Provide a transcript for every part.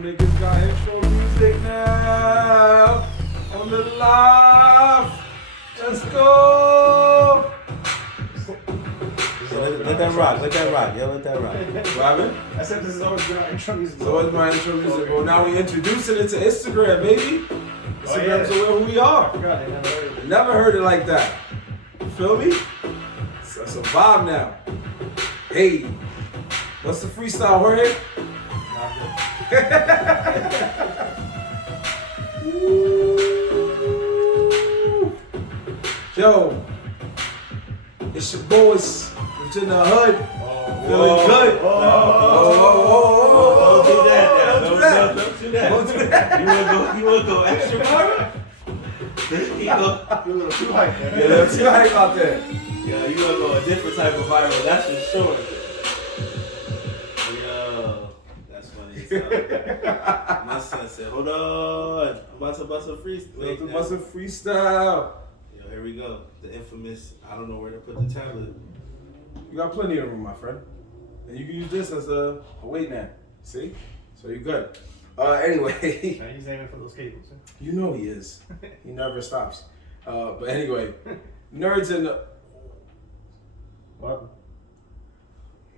Niggas got intro music now on the live. Let's go. Let that rock, let that rock, yo, let that rock. Robin? I said this is always my intro music. So what's my intro music? Well, now we introducing it to Instagram, baby. Instagram's who we are. Never heard it like that. You feel me? That's a vibe now. Hey, what's the freestyle, Jorge? Yo, it's your boys. It's in the hood. Feeling good. Don't do that now. Don't do that. Don't do that. You wanna go extra hard? You go You're a little too hype, man. Yeah, let's see how you out there. yeah, you wanna go a different type of viral, that's for sure. Yo, that's funny as hell. My son said, hold on, I'm about to bust a freestyle. What's a freestyle? Yo, here we go. The infamous, I don't know where to put the tablet. You got plenty of room, my friend. And you can use this as a weight man. See? So you're good. Anyway. Man, he's aiming for those cables. Huh? You know he is. He never stops. But anyway, Nerdz in the... What?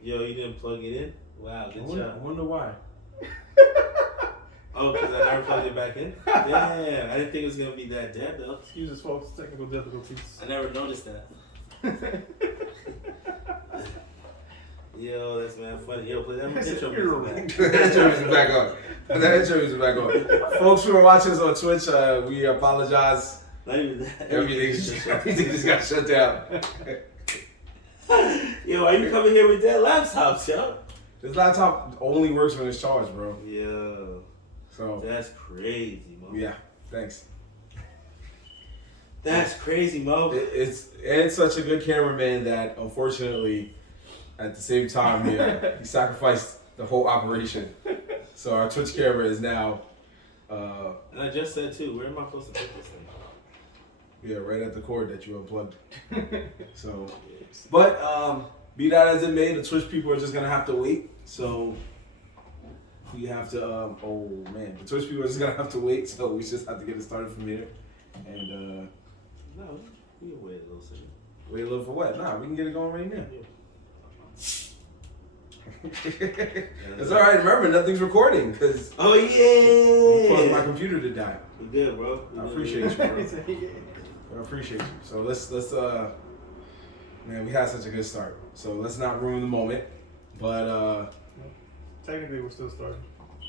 Yo, you didn't plug it in? Wow, good I job. wonder why. Oh, because I never plugged it back in? Damn, I didn't think it was going to be that dead, though. Excuse us, folks. Technical difficulties. I never noticed that. Yo, that's mad funny. Yo, play that intro music back. That intro music back on. That intro music back on. Folks who are watching us on Twitch, we apologize. Not even that. Everything just got shut down. Yo, why you coming here with that laptops, yo? This laptop only works when it's charged, bro. Yo, So, that's crazy, Mo. yeah, thanks. That's crazy, Mo. It's such a good cameraman that, unfortunately, at the same time, he sacrificed the whole operation. So our Twitch camera is now, And I just said, too, where am I supposed to put this thing? yeah, right at the cord that you unplugged. So, but be that as it may, the Twitch people are just gonna have to wait. So we have to. Oh man, the Twitch people are just gonna have to wait. So we just have to get it started from here. And No, we can wait a little second. wait a little for what? Nah, we can get it going right now. It's all right. Remember, nothing's recording because Oh, yeah! caused my computer to die. We good, bro. I appreciate you, bro. I appreciate you. So let's man, we had such a good start. So let's not ruin the moment. But Technically, we're still starting.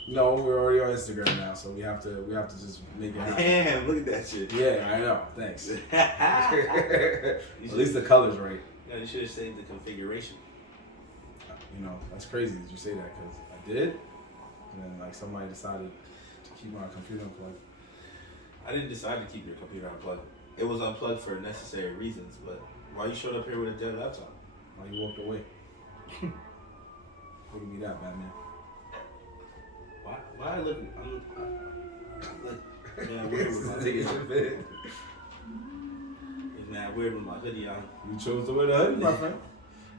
no, we're already on Instagram now, so we have to just make it happen. Damn, look at that shit. Yeah, I know. Thanks. You At least the color's right. Yeah, you should have saved the configuration. You know, that's crazy that you say that because I did, and then like somebody decided to keep my computer unplugged. I didn't decide to keep your computer unplugged. It was unplugged for necessary reasons, but why you showed up here with a dead laptop? While you walked away. Look at me that, Batman. Why I look? I'm mad weird with my hoodie on. It's mad weird with my hoodie on. You chose to wear the hoodie, my friend.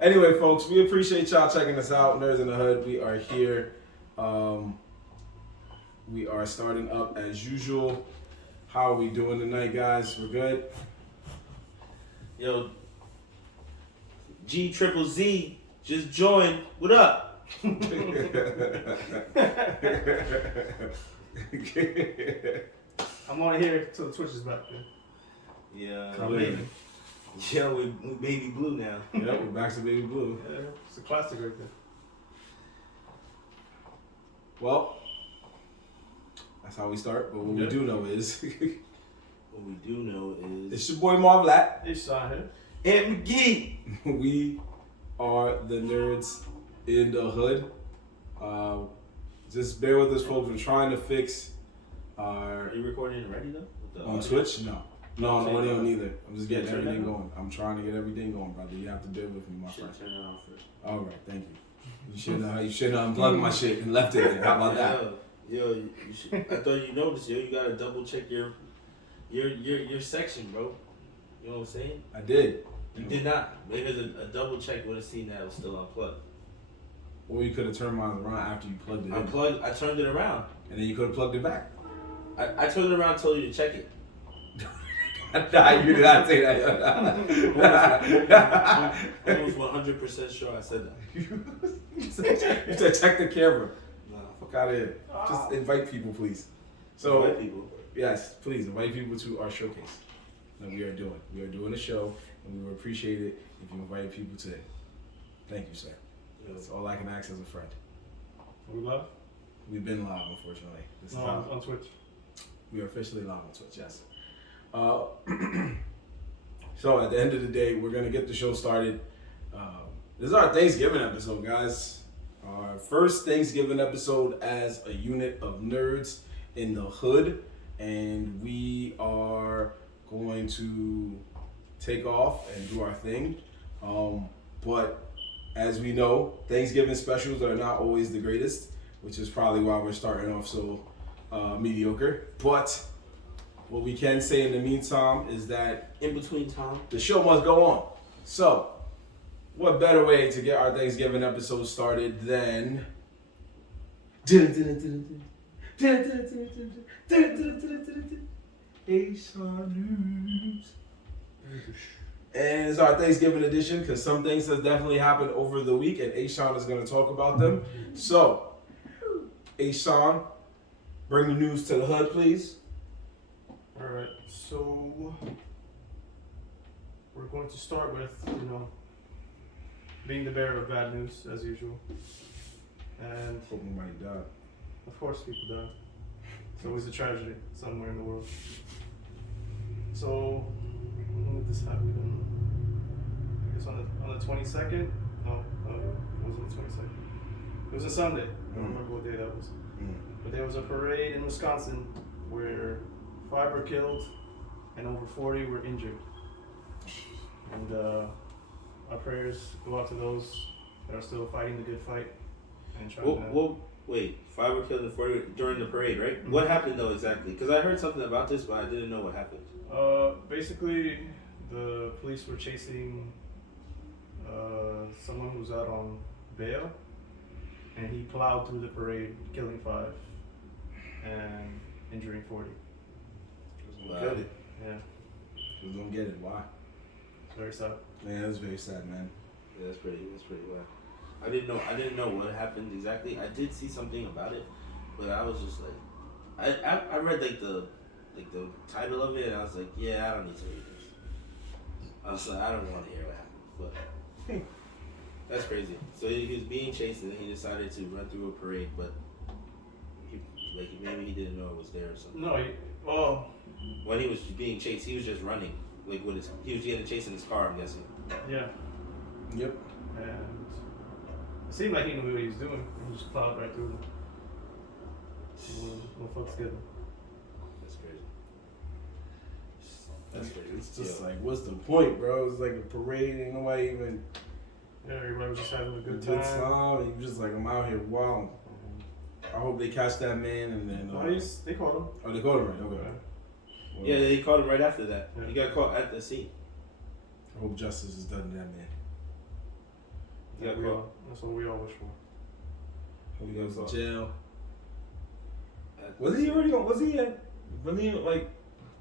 Anyway, folks, we appreciate y'all checking us out. Nerdz in the Hood, we are here. We are starting up as usual. How are we doing tonight, guys? We're good? Yo, G-Triple-Z just joined. What up? I'm on here till the Twitch is back there. Yeah. I'm baby. Yeah, we baby blue now. Yep, we're back to Baby Blue. Yeah, it's a classic right there. Well, that's how we start. But what we do know is What we do know is it's your boy Marv. It's Sean here. and McGee. We are the Nerdz in the Hood. Just bear with us, folks. We're trying to fix our Are you recording already though? With the on audio? Twitch. No, on Okay. audio neither. I'm just getting Yeah, turn everything that on. going. I'm trying to get everything going, brother. You have to bear with me, my Should friend. turn it on first. All right, thank you. You shouldn't have unplugged my shit and left it there. How about that? Yo, you should, I thought you noticed, yo. You gotta double check your section, bro. You know what I'm saying? I did. You did not. Because a double check would have seen that it was still unplugged. Or you could have turned mine around after you plugged it in. I turned it around. And then you could have plugged it back. I turned it around and told you to check it. Nah, you did not say that. I was 100% sure I said that. You said check the camera. No. Fuck out of here. Just invite people, please. So, Invite people. yes, please invite people to our showcase that we are doing. We are doing a show, and we would appreciate it if you invited people today. Thank you, sir. That's all I can ask as a friend. Are we live? We've been live, unfortunately. This is No, how on Twitch. we are officially live on Twitch, yes. So at the end of the day, we're gonna get the show started. This is our Thanksgiving episode, guys. Our first Thanksgiving episode as a unit of nerds in the hood, and we are going to take off and do our thing. But as we know, Thanksgiving specials are not always the greatest, which is probably why we're starting off so mediocre. But what we can say in the meantime is that In between time. the show must go on. So, what better way to get our Thanksgiving episode started than News. And it's our Thanksgiving edition because some things have definitely happened over the week, and Ashawn is going to talk about them. So, Ashawn, bring the news to the hood, please. All right, so we're going to start with, being the bearer of bad news as usual, and Hope nobody died. of course people die. It's always a tragedy somewhere in the world. So when did this happen? I guess on the 22nd. No, it wasn't the 22nd. It was a Sunday. I don't remember what day that was. But there was a parade in Wisconsin where 5 were killed and over 40 were injured. And our prayers go out to those that are still fighting the good fight and trying to... Wait, 5 were killed and 40 during the parade, right? Mm-hmm. What happened though exactly? Because I heard something about this, but I didn't know what happened. Basically, the police were chasing someone who was out on bail, and he plowed through the parade, killing 5 and injuring 40. Just don't get it. Yeah, Just don't get it. Why? it's very sad. Man, that's very sad, man. Yeah, that's pretty wild. I didn't know what happened exactly. I did see something about it, but I was just like, I read the title of it, and I was like, yeah, I don't need to read this. I was like, I don't want to hear what happened, but that's crazy. So he was being chased, and then he decided to run through a parade, but maybe he didn't know it was there or something. No, When he was being chased, he was just running, he was getting chased in his car, I'm guessing. yeah, Yep. and it seemed like he knew what he was doing, and he just plowed right through them. No folks get him. That's crazy. That's crazy. It's just like, what's the point, bro? It's like a parade, ain't nobody even Yeah, everybody was just having a good good time. time. And you just like, I'm out here wilding. I hope they catch that man and then. No, they caught him. Oh, they caught him right. Okay. Well, Yeah, he caught him right after that. Yeah. He got caught at the scene. I hope justice is done to that man. That's what we all wish for. Hope he goes to jail. At Was he already on? Was he at? Really? Like,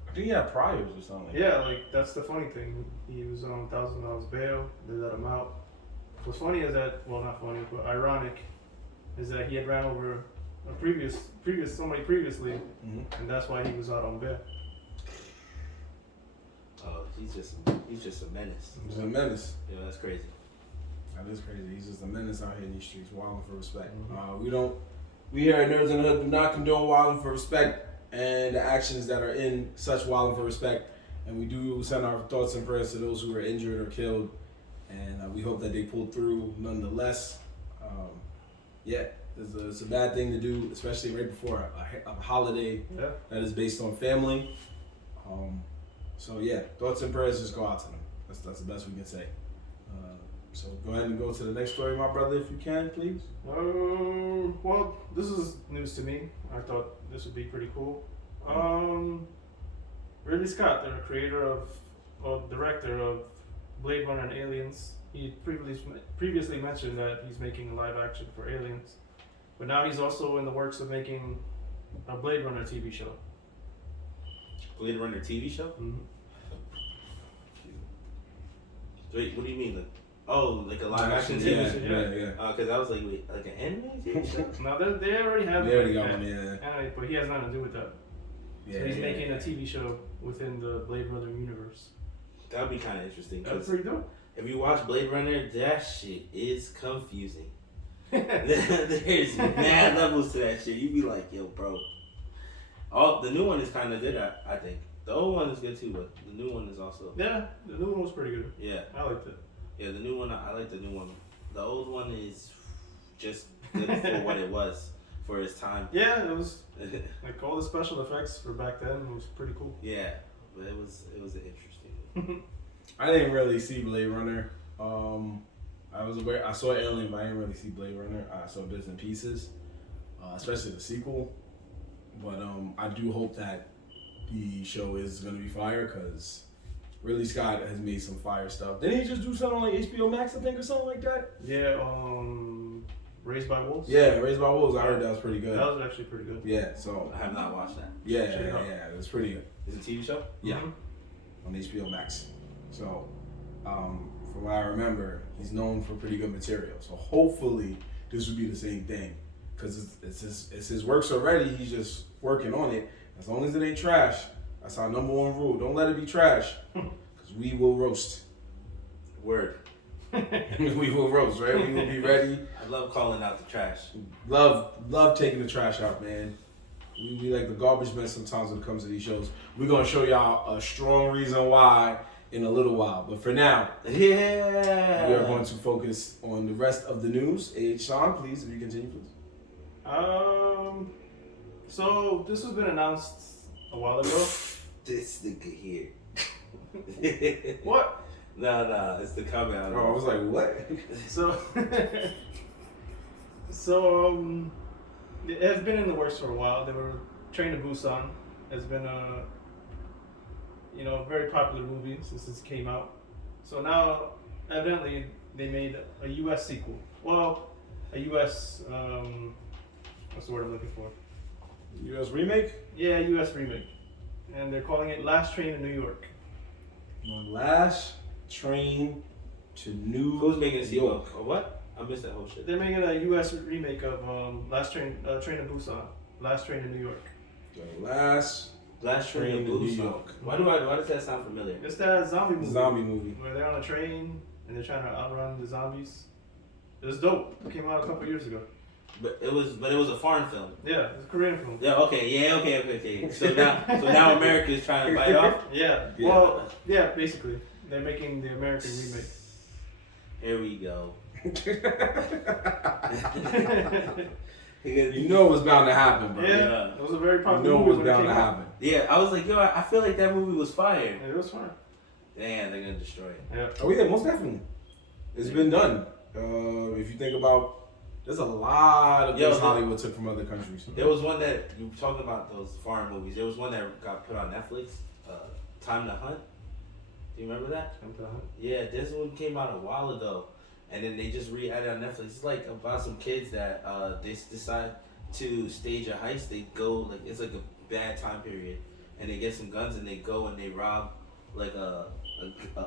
I think he had priors or something. Yeah, that's the funny thing. He was on $1,000 bail. They let him out. What's funny is that, well, not funny, but ironic, is that he had ran over a somebody previously, and that's why he was out on bail. Oh, he's just a menace. He's a menace. Yeah, that's crazy. That is crazy. He's just a menace out here in these streets, wilding for respect. Mm-hmm. We here at Nerds in the Hood do not condone wilding for respect and the actions that are in such wilding for respect. And we do send our thoughts and prayers to those who were injured or killed. And we hope that they pulled through nonetheless. It's a bad thing to do, especially right before a holiday that is based on family. Thoughts and prayers just go out to them. That's the best we can say. So go ahead and go to the next story, my brother, if you can, please. Well, this is news to me. I thought this would be pretty cool. Ridley Scott, the creator or director of Blade Runner and Aliens, he previously mentioned that he's making a live action for Aliens, but now he's also in the works of making a Blade Runner TV show. Blade Runner TV show? Mm-hmm. Wait, what do you mean? Like a live action Yeah, TV show? yeah. Because I was like, wait, like an anime TV show? Now they already have. They already got one, yeah. Anime, but he has nothing to do with that. Yeah, So he's making a TV show within the Blade Runner universe. That would be kind of interesting. That's pretty dope. If you watch Blade Runner, that shit is confusing. There's mad levels to that shit. You be like, yo, bro. The new one is kind of good, I think. The old one is good too, but the new one is also. Yeah, the new one was pretty good. Yeah. I liked it. Yeah, the new one, I like the new one. The old one is just good for what it was for its time. Yeah, it was like all the special effects for back then was pretty cool. Yeah, but it was an interesting. I didn't really see Blade Runner. I saw Alien, but I didn't really see Blade Runner. I saw bits and pieces, especially the sequel. But I do hope that the show is gonna be fire because Ridley Scott has made some fire stuff. Didn't he just do something on like HBO Max, I think, or something like that? Yeah, Raised by Wolves. Yeah, Raised by Wolves. I heard that was pretty good. That was actually pretty good. Yeah, so I have not watched that. yeah, it was pretty good. Is it a TV show? Yeah, Mm-hmm. on HBO Max. So, from what I remember, he's known for pretty good material. So hopefully this would be the same thing, because it's his works already. He's just working on it. As long as it ain't trash, that's our number one rule. Don't let it be trash, because we will roast. Word. We will roast, right? We will be ready. I love calling out the trash. Love taking the trash out, man. We like the garbage men sometimes when it comes to these shows. We're gonna show y'all a strong reason why in a little while. But for now, we are going to focus on the rest of the news. Hey, Sean, please, if you continue, please. So this has been announced a while ago. This nigga here. What? No, it's the coming out. Oh, I was like, what? So, it has been in the works for a while. They were Train to Busan. Has been a very popular movie since it came out. So now, evidently, they made a U.S. sequel. Well, a U.S. What's the word I'm looking for? U.S. remake? Yeah, U.S. remake, and they're calling it Last Train to New York. Last Train to New Who's making a sequel? York. Or what? I missed that whole shit. They're making a U.S. remake of Train to Busan, Last Train to New York. The Last Train to New Busan. York. Why does that sound familiar? It's that zombie movie. movie. Where they're on a train and they're trying to outrun the zombies. It was dope. It came out a couple years ago. But it was a foreign film. Yeah, it's a Korean film. Yeah. Okay. So now America is trying to fight off. Yeah. Well, yeah. Basically, they're making the American remake. Here we go. You know it was bound to happen, bro. Yeah. It was a very popular You know it movie. was bound to happen. Yeah, I was like, yo, I feel like that movie was fire. Yeah, it was fun. Damn, they're gonna destroy it. Yeah. Oh yeah, most definitely. It's been done. If you think about, there's a lot of things Hollywood took from other countries. There was one that you were talking about, those foreign movies. There was one that got put on Netflix. Time to Hunt. Do you remember that? Time to Hunt. Yeah, this one came out a while ago, and then they just re-added on Netflix. It's like about some kids that they decide to stage a heist. They go it's like a bad time period, and they get some guns and they go and they rob like a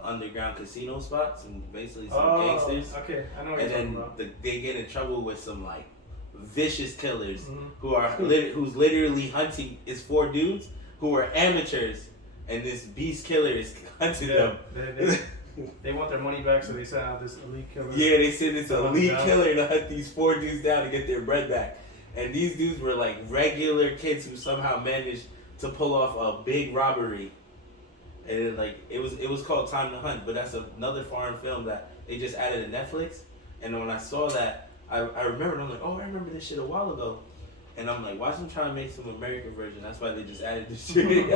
underground casino spot, basically some gangsters. Okay, I know what and you're then talking about. they get in trouble with some like vicious killers Mm-hmm. who are who's literally hunting. It's 4 dudes who are amateurs, and this beast killer is hunting them. They want their money back, so they send out this elite killer. Yeah, they send this elite down. killer to hunt these 4 dudes down to get their bread back. And these dudes were like regular kids who somehow managed to pull off a big robbery. And it was called Time to Hunt, but that's another foreign film that they just added to Netflix. And when I saw that, I remembered, I'm like, oh, I remember this shit a while ago. And I'm like, watch them trying to make some American version. That's why they just added this shit.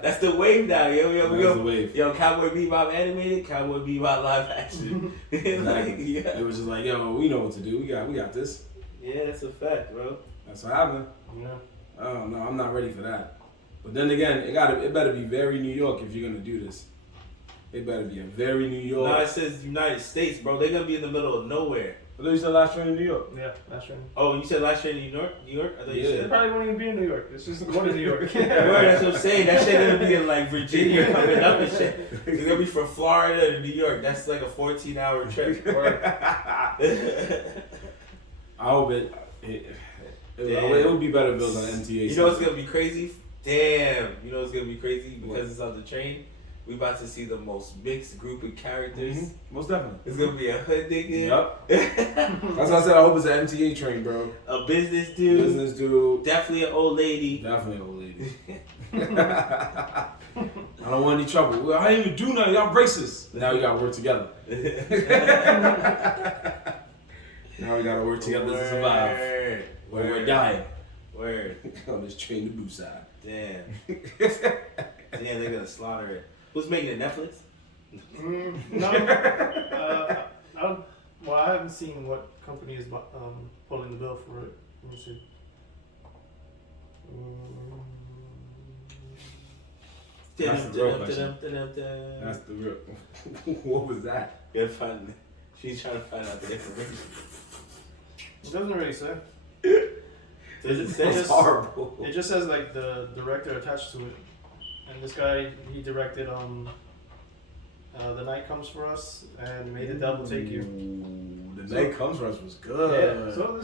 That's the wave now, yo. That's the wave. Yo, Cowboy Bebop animated, Cowboy Bebop live action. Like, yeah. It was just like, yo, we know what to do. We got this. Yeah, that's a fact, bro. That's what happened. Yeah. Oh no, I'm not ready for that. But then again, it better be very New York if you're gonna do this. It better be a very New York. No, it says United States, bro. They're gonna be in the middle of nowhere. I thought you said Last Train in New York. Yeah, that's right. Oh, you said last year in New York? I thought you They said. probably won't even be in New York. It's just going to New York. Bro, that's what I'm saying. That shit gonna be in like Virginia coming up and shit. It's gonna be from Florida to New York. That's like a 14-hour trip. I hope it would be better built on MTA. You know what's gonna be crazy? Damn. You know what's gonna be crazy? Because it's on the train. We about to see the most mixed group of characters. Mm-hmm. Most definitely. It's gonna be a hood nigga. Yup. That's why I said I hope it's an MTA train, bro. A business dude. Definitely an old lady. Definitely an old lady. I don't want any trouble. Well, I didn't even do nothing. Y'all racist. Now we gotta work together. Now we gotta work together to survive. When we're dying. Word. On this train to Busan. Damn. Damn, they're gonna slaughter it. Who's making it? Netflix? No. I haven't seen what company is pulling the bill for it. Let me see. That's the real question. That's the real. What was that? Gotta find it. She's trying to find out the information. It doesn't really say. Does it say? That's horrible. It just says like the director attached to it. And this guy, he directed The Night Comes For Us and May the Devil Take You. The Night Comes For Us was good. Yeah, so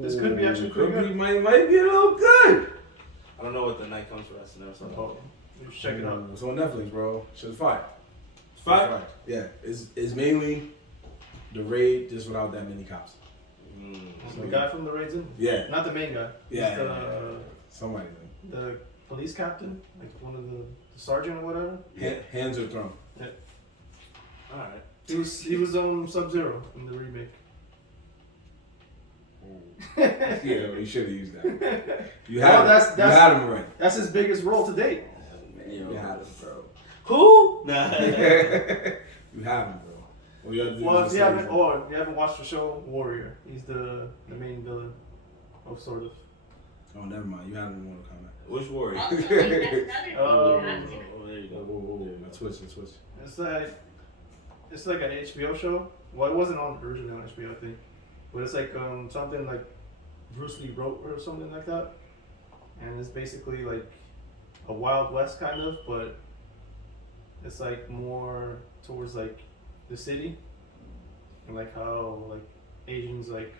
this could be actually pretty good. Might be a little good. I don't know what The Night Comes For Us. Never saw it. Oh, you should check it out. It's on Netflix, bro. Shit's fire. Fire? Yeah, it's mainly the raid just without that many cops. The guy from the Raid's in? Yeah. Not the main guy. Yeah. Somebody. The police captain, like one of the sergeant or whatever. Hands are thrown. Yeah. All right. He was Sub-Zero in the remake. Yeah, you should have used that. You had had him right. That's his biggest role to date. You had him, bro. Who? Nah. You had him, bro. Well, if you haven't watched the show Warrior, he's the main villain, of sort of. Oh, never mind. You had him in Mortal Kombat. Which warrior? Also, that's another thing you have to. Oh, there you go. Whoa. Switch. It's like an HBO show. Well, it wasn't originally on HBO, I think, but it's like something like Bruce Lee wrote or something like that, and it's basically like a Wild West kind of, but it's like more towards like the city and like how like Asians like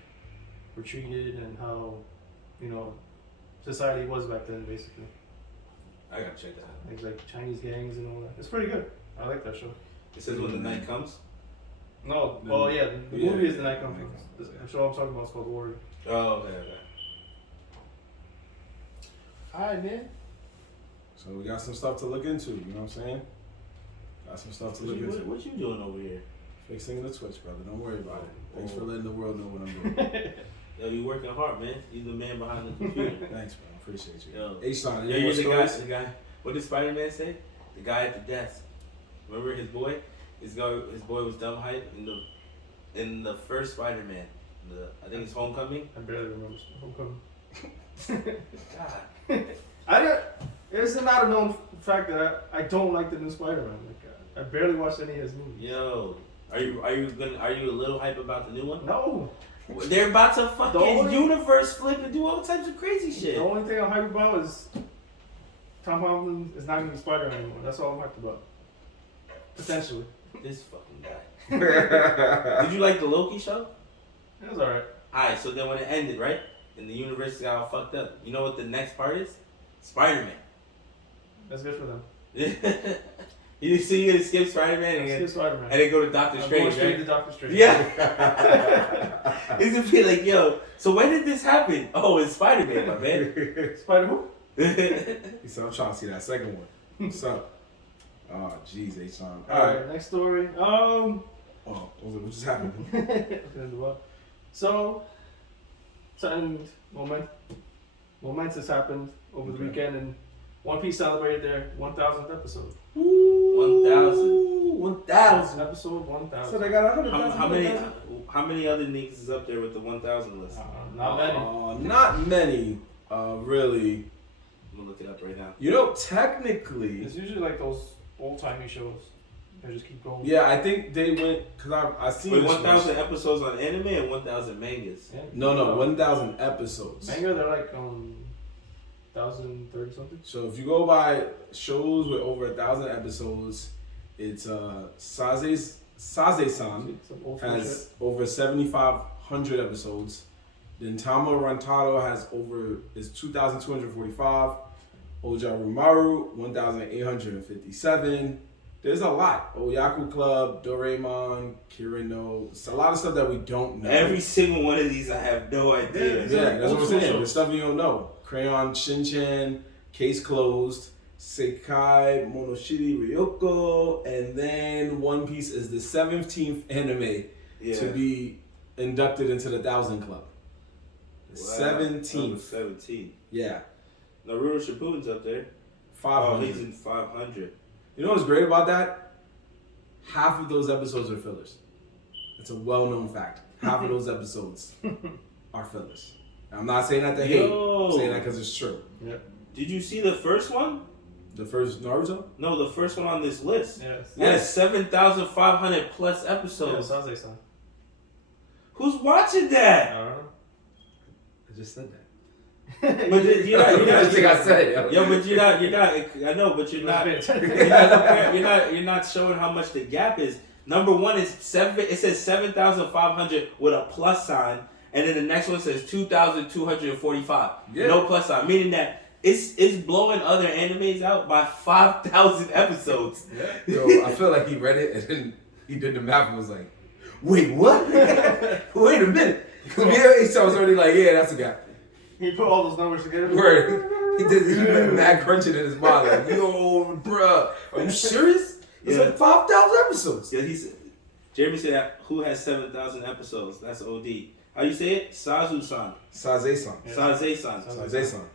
were treated and how society was back then, basically. I gotta check that out. Like Chinese gangs and all that. It's pretty good. I like that show. It says when the night comes. No, well, yeah, the movie is The Night Comes. The show I'm talking about is called Warrior. Oh, okay. Alright, man. So we got some stuff to look into, you know what I'm saying? Got some stuff to look into. What you doing over here? Fixing the Twitch, brother. Don't worry about it. Thanks for letting the world know what I'm doing. Yo, you working hard, man. You the man behind the computer. Thanks, bro. Appreciate you. Yo, H-Son, you're the guy. What did Spider-Man say? The guy at the desk. Remember his boy? His boy was dumb hype in the first Spider-Man. I think it's Homecoming. I barely remember Homecoming. God. It's not a known fact that I don't like the new Spider-Man. Like, I barely watched any of his movies. Yo, are you a little hype about the new one? No. They're about to fucking universe flip and do all types of crazy shit. The only thing I'm hyped about is Tom Holland is not going to be Spider-Man anymore. That's all I'm hyped about. Potentially. This fucking guy. Did you like the Loki show? It was alright. Alright, so then when it ended, right? And the universe got all fucked up. You know what the next part is? Spider-Man. That's good for them. You see, you skip Spider-Man and then go to Doctor Strange, straight right? to Doctor Strange. Yeah. It's gonna be like, yo, so when did this happen? Oh, it's Spider-Man, my man. Spider who? He said, I'm trying to see that second one. What's up? Oh, jeez, H-Son. Alright, next story. Oh, what just happened? So, something momentous happened over the weekend, and One Piece celebrated their 1,000th episode. 1,000 episode 1,000. So they got 100,000. How many other niggas is up there with the 1,000 list? Not many. Not many, really. I'm gonna look it up right now. You know, technically, It's usually like those old-timey shows. They just keep going. yeah, I think they went because I seen. Wait, this 1,000 episodes on anime and 1,000 mangas. Yeah. No, 1,000 episodes. Manga, they're like 1,030 something. So if you go by shows with over 1,000 episodes, it's Saze-san Some old has over 7,500 episodes. Then Tama Rantaro is 2,245. Ojarumaru 1,857. There's a lot. Oyaku Club, Doraemon, Kirino. It's a lot of stuff that we don't know. Every single one of these, I have no idea. Yeah, that's what I'm saying. The stuff you don't know. Crayon Shinchan, Case Closed, Sekai Monoshiri Ryoko, and then One Piece is the 17th anime to be inducted into the 1,000 Club. The 17th. 17. Yeah. Naruto Shippuden's up there. 500. Oh, he's in 500. You know what's great about that? Half of those episodes are fillers. It's a well-known fact. Half of those episodes are fillers. And I'm not saying that to hate. I'm saying that because it's true. Yeah. Did you see the first one? The first Naruto? No, the first one on this list. Yes. It has 7,500 plus episodes. Yeah, Saze-san. Who's watching that? I don't know. I just said that. But you're not. I think I said it. Yeah, but you're not. I know, but you're not. You're not showing how much the gap is. Number one is 7. It says 7,500 with a plus sign, and then the next one says 2,245. Yeah. No plus sign, meaning that it's blowing other animes out by 5,000 episodes. Yeah. Yo, I feel like he read it and then he did the math and was like, "Wait, what? Wait a minute." Because I was already like, "Yeah, that's a guy." He put all those numbers together. Word. He did mad crunching in his mind like, "Yo, bruh, are you serious? It's like 5,000 episodes." Yeah, Jeremy said that who has 7,000 episodes? That's OD. How you say it? Sazu-san. Saze-san. Yeah. Saze-san. Saze-san.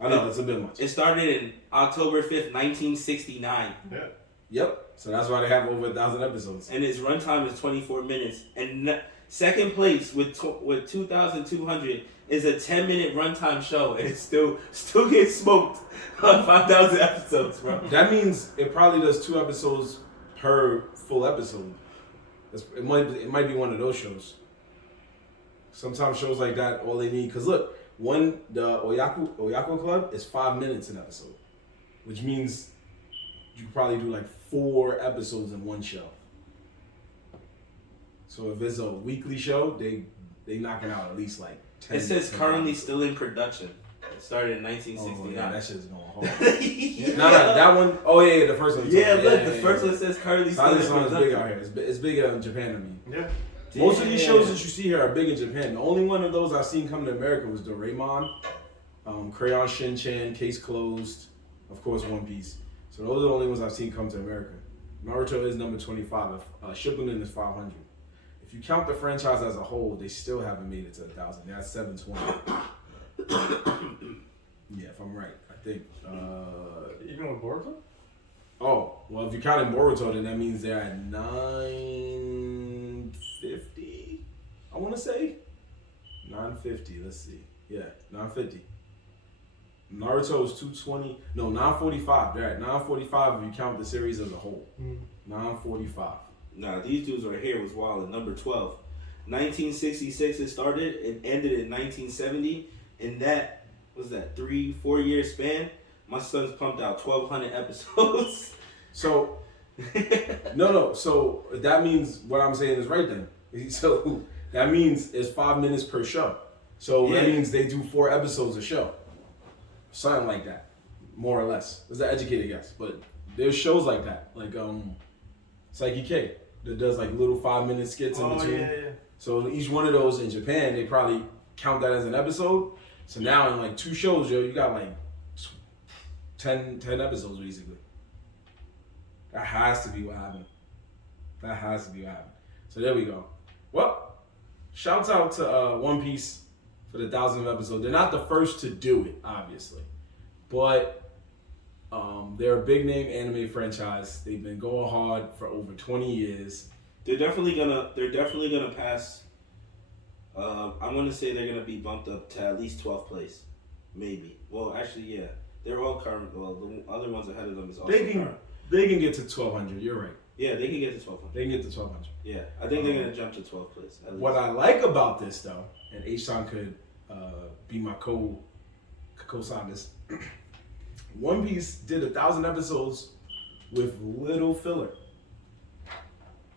I know, it's a bit much. It started in October 5th, 1969. Yeah. Yep. So that's why they have over 1,000 episodes. And its runtime is 24 minutes. And second place with 2,200 is a 10-minute runtime show, and it still gets smoked on 5,000 episodes, bro. That means it probably does 2 episodes per full episode. It might be one of those shows. Sometimes shows like that, all they need, because look, the Oyaku Club is 5 minutes an episode, which means you could probably do like 4 episodes in one show. So if it's a weekly show, they knocking out at least like 10. It says currently still in production. It started in 1969. Oh, yeah, that shit's going hard. No, that one. Oh yeah, the first one. Yeah, look, the first one says currently still in production. production. Is big out here. It's big in Japan to me. Yeah. Most of these shows that you see here are big in Japan. The only one of those I've seen come to America was Doraemon, Crayon Shinchan, Case Closed, of course One Piece. So those are the only ones I've seen come to America. Naruto is number 25. Shippuden is 500. If you count the franchise as a whole, they still haven't made it to 1,000. They're at 720. Yeah, if I'm right, I think. Even with Boruto? Oh, well, if you're counting Boruto, then that means they're at 950. I want to say 950. Let's see. Yeah, 950. Naruto is 220. No, 945. They're at 945 if you count the series as a whole. 945. Nah, these dudes right here was wild at number 12. 1966 it started. It ended in 1970. And that was that 3-4 year span. My son's pumped out 1,200 episodes. So, no. So that means what I'm saying is right then. So that means it's 5 minutes per show. So that means they do 4 episodes a show. Something like that, more or less. It's an educated guess, but there's shows like that, like Psyche K, that does like little 5-minute skits in between. Yeah. So each one of those in Japan, they probably count that as an episode. So now in like 2 shows, yo, you got like 10 episodes basically. That has to be what happened. So there we go. Well, shouts out to One Piece for the 1,000th episode. They're not the first to do it, obviously, but they're a big name anime franchise. They've been going hard for over 20 years. They're definitely gonna pass. I'm gonna say they're gonna be bumped up to at least 12th place, maybe. Well, actually, yeah, they're all current. Well, the other ones ahead of them is also current. They can get to 1,200. You're right. Yeah, they can get to 1,200. They can get to 1,200. Yeah, I think they're gonna jump to 12th place. What I like about this, though, and H-Son could be my co-sign this. One Piece did 1,000 episodes with little filler.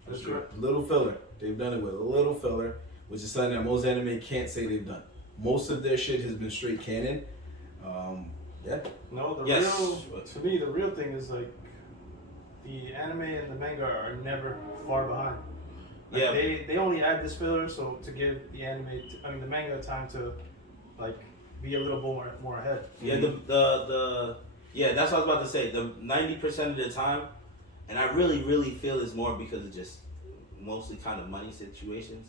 That's correct. Little filler. They've done it with little filler, which is something that most anime can't say they've done. Most of their shit has been straight canon. Yeah. No, to me, the real thing is like the anime and the manga are never far behind. Like, Yeah. They only add this filler so to give the the manga time to like be a little more ahead. Yeah, that's what I was about to say. The 90% of the time, and I really feel it's more because of just mostly kind of money situations.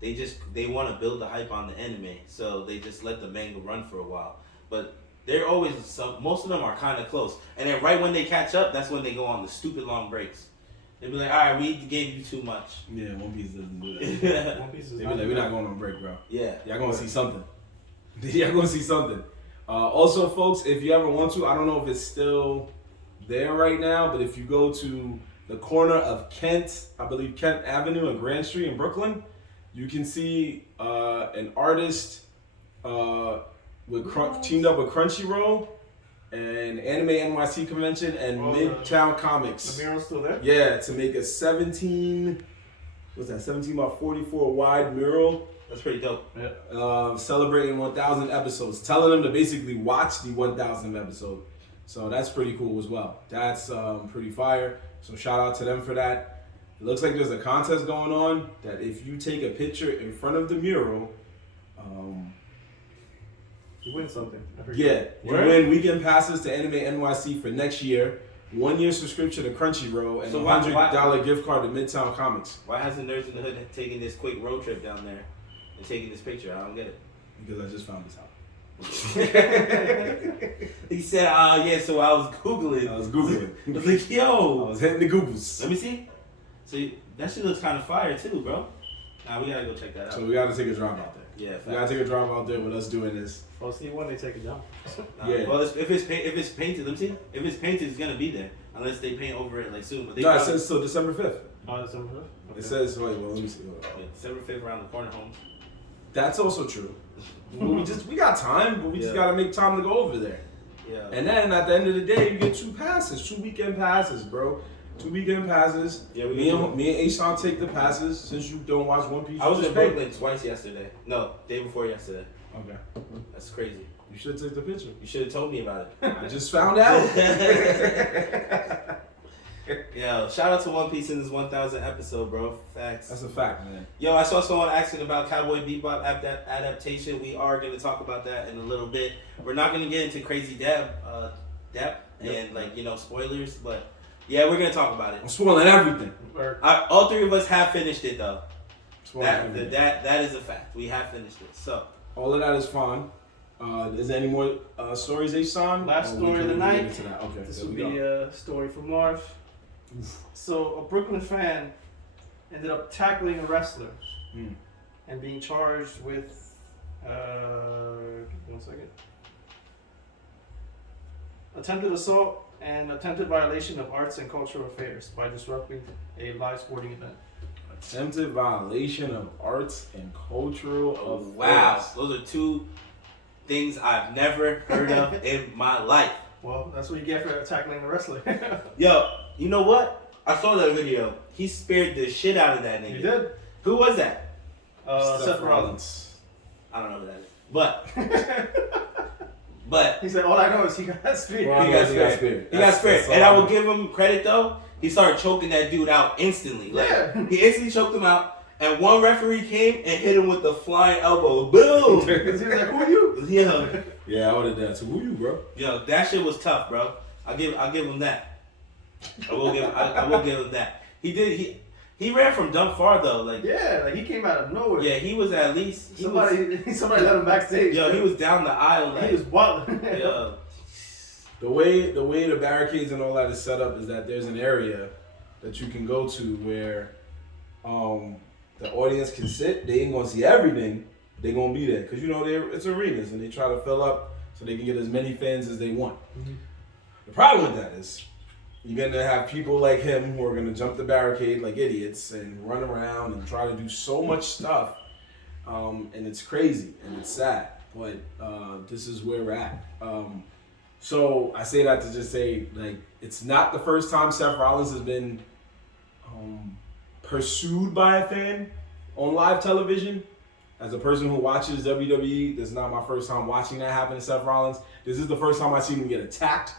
They want to build the hype on the anime, so they just let the manga run for a while. But they're always most of them are kind of close, and then right when they catch up, that's when they go on the stupid long breaks. They be like, all right, we gave you too much. Yeah, One Piece doesn't do that. One Piece is They be like, we're not going on break, bro. Yeah. Y'all gonna see something. Y'all gonna see something. Also, folks, if you ever want to, I don't know if it's still there right now, but if you go to the corner of Kent, I believe Kent Avenue and Grand Street in Brooklyn, you can see an artist teamed up with Crunchyroll and Anime NYC Convention and Midtown Comics. The mural's still there? Yeah, to make a 17 by 44 wide mural. That's pretty dope. Yeah. Celebrating 1,000 episodes, telling them to basically watch the 1,000th episode. So that's pretty cool as well. That's pretty fire. So shout out to them for that. It looks like there's a contest going on that if you take a picture in front of the mural, you win something. you win weekend passes to Anime NYC for next year, 1 year subscription to Crunchyroll, and a $100 gift card to Midtown Comics. Why hasn't Nerdz in the Hood taken this quick road trip down there and taking this picture? I don't get it. Because I just found this out. He said, yeah, so I was Googling. I was Googling. I was like, yo. I was hitting the Googles. Let me see. So that shit looks kind of fire too, bro. Nah, we gotta go check that out. So we gotta take a drive out there. Yeah, we gotta take a drive out there with us doing this. Well, see when they take it down. Yeah. Well, if it's painted, let me see. If it's painted, it's gonna be there unless they paint over it like soon. But they it says till December 5th. Oh, December 5th? Okay. It says, let me see. December 5th around the corner, home. That's also true. we got time, but we just gotta make time to go over there. Yeah. And then at the end of the day, you get 2 weekend passes, bro. 2 weekend passes. Yeah, me and A-Sean take the passes since you don't watch One Piece. I was in Brooklyn twice yesterday. No, day before yesterday. Okay. That's crazy. You should have took the picture. You should have told me about it. I just found out. Yo, shout out to One Piece in this 1,000 episode, bro. Facts. That's a fact, man. Yo, I saw someone asking about Cowboy Bebop adaptation. We are going to talk about that in a little bit. We're not going to get into crazy depth and spoilers, but yeah, we're going to talk about it. I'm spoiling everything. All 3 of us have finished it though. Everything. That is a fact. We have finished it. So all of that is fine. Is there any more stories, H-Son? Last story of the night. Okay, this will be a story from Marv. So a Brooklyn fan ended up tackling a wrestler and being charged with 1 second. Attempted assault and attempted violation of arts and cultural affairs by disrupting a live sporting event. Attempted violation of arts and cultural affairs. Wow, those are 2 things I've never heard of in my life. Well, that's what you get for tackling the wrestler. Yo, you know what? I saw that video. He spared the shit out of that nigga. He did. Who was that? Seth Rollins. I don't know who that is. But he said, all I know is he got speared. Well, he got spared. And I will give him credit though. He started choking that dude out instantly. He instantly choked him out. And one referee came and hit him with the flying elbow. Boom! He was like, who are you? Yeah, I would have done that too. Who you, bro? Yo, that shit was tough, I'll give him that. I will give him that. He He ran from dumb far though. Like he came out of nowhere. Yeah, he was at least somebody let him backstage. Yo, he was down the aisle. Like, he was wild. Yo. The way the barricades and all that is set up is that there's an area that you can go to where the audience can sit. They ain't gonna see everything. They gonna be there because it's arenas and they try to fill up so they can get as many fans as they want. Mm-hmm. The problem with that is you're gonna have people like him who are gonna jump the barricade like idiots and run around and try to do so much stuff, and it's crazy and it's sad. But this is where we're at. So I say that to just say, like, it's not the first time Seth Rollins has been pursued by a fan on live television. As a person who watches WWE, this is not my first time watching that happen to Seth Rollins. This is the first time I've seen him get attacked.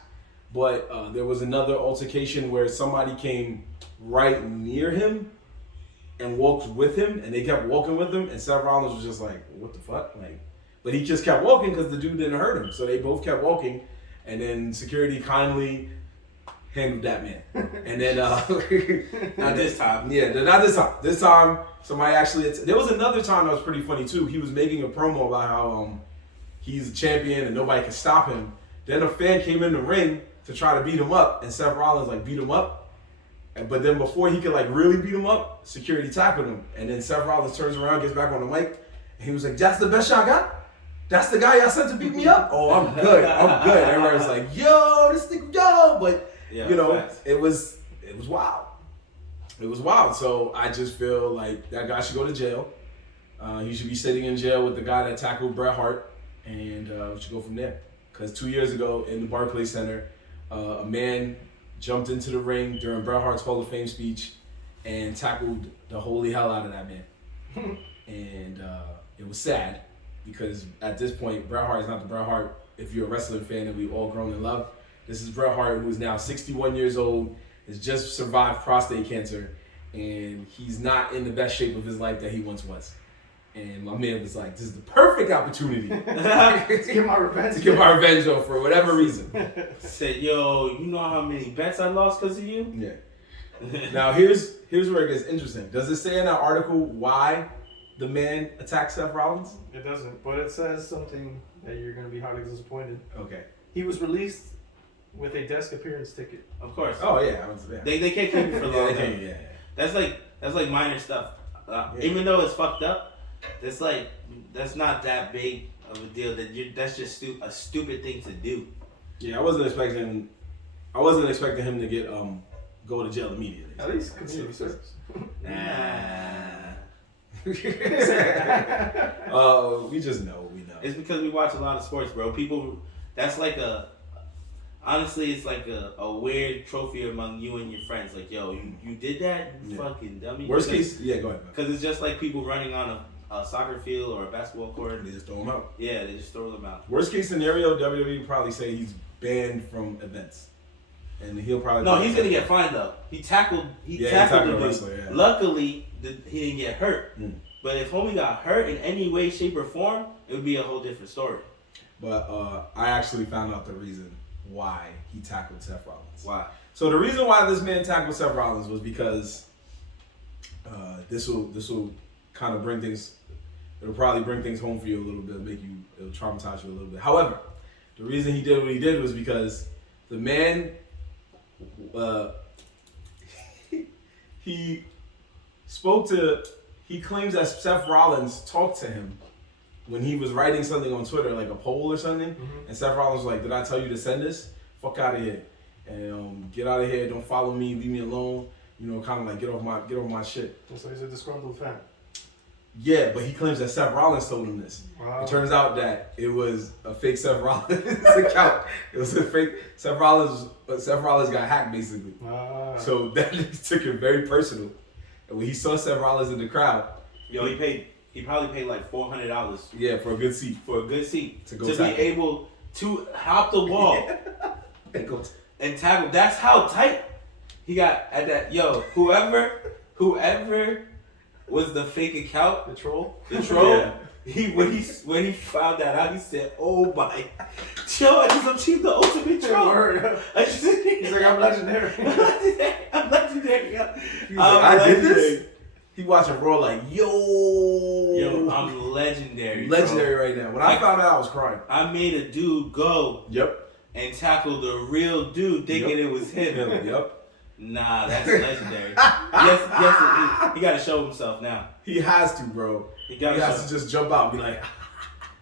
But there was another altercation where somebody came right near him and walked with him, and they kept walking with him, and Seth Rollins was just like, what the fuck? Like, but he just kept walking because the dude didn't hurt him. So they both kept walking, and then security kindly handled that man. And then not this time. Yeah, not this time. This time somebody actually there was another time that was pretty funny too. He was making a promo about how he's a champion and nobody can stop him. Then a fan came in the ring to try to beat him up, and Seth Rollins like beat him up. But then before he could like really beat him up, security tackled him. And then Seth Rollins turns around, gets back on the mic, and he was like, "That's the best shot I got? That's the guy y'all sent to beat me up? Oh, I'm good. I'm good." Everybody's like, "Yo, this thing, yo!" But facts. it was wild. It was wild. So I just feel like that guy should go to jail. He should be sitting in jail with the guy that tackled Bret Hart, and we should go from there. Because 2 years ago in the Barclays Center, a man jumped into the ring during Bret Hart's Hall of Fame speech and tackled the holy hell out of that man. And it was sad because at this point, Bret Hart is not the Bret Hart if you're a wrestling fan that we've all grown and loved. This is Bret Hart, who is now 61 years old, has just survived prostate cancer, and he's not in the best shape of his life that he once was. And my man was like, "This is the perfect opportunity to get my revenge. For whatever reason." Said, "Yo, you know how many bets I lost because of you?" Yeah. Now here's where it gets interesting. Does it say in that article why the man attacked Seth Rollins? It doesn't, but it says something that you're going to be highly disappointed. Okay. He was released with a desk appearance ticket. Of course. Oh yeah. They can't keep you for long. Yeah. That's like minor stuff. Even though it's fucked up. That's not that big of a deal. That's just a stupid thing to do. Yeah, I wasn't expecting him to get go to jail immediately. At least community service. We just know. We know. It's because we watch a lot of sports, bro. People, that's like honestly, it's like a weird trophy among you and your friends. Like, yo, you did that, you fucking dummy. Worst case, go ahead. Because it's just like people running on a soccer field or a basketball court. They just throw them out. Yeah, they just throw them out. Worst case scenario, WWE probably say he's banned from events, and he'll probably. No, he's gonna get fined though. He tackled the wrestler. Yeah. Luckily, he didn't get hurt. But if homie got hurt in any way, shape, or form, it would be a whole different story. But I actually found out the reason why he tackled Seth Rollins. Why? So the reason why this man tackled Seth Rollins was because this will kind of bring things. It'll probably bring things home for you a little bit, it'll traumatize you a little bit. However, the reason he did what he did was because the man, he claims that Seth Rollins talked to him when he was writing something on Twitter, like a poll or something, and Seth Rollins was like, "Did I tell you to send this? Fuck out of here, and get out of here. Don't follow me. Leave me alone. Kind of like get off my shit." So he's a disgruntled fan. Yeah, but he claims that Seth Rollins told him this. Wow. It turns out that it was a fake Seth Rollins account. It was a fake Seth Rollins. Seth Rollins got hacked basically. Wow. So that took it very personal. And when he saw Seth Rollins in the crowd, he probably paid like $400. Yeah, for a good seat. To be able to hop the wall and tackle. That's how tight he got at that. Yo, whoever was the fake account, the troll, yeah. when he found that out, he said, "Oh my, yo, I just achieved the ultimate troll." He's like, I'm legendary. I'm legendary. I did this. He watching Raw like, yo, I'm legendary. Legendary right now. When I found out, I was crying. I made a dude go. Yep. And tackle the real dude, thinking it was him. Yep. Nah, that's legendary. yes, he got to show himself now. He has to, bro. He has to just jump out and be like,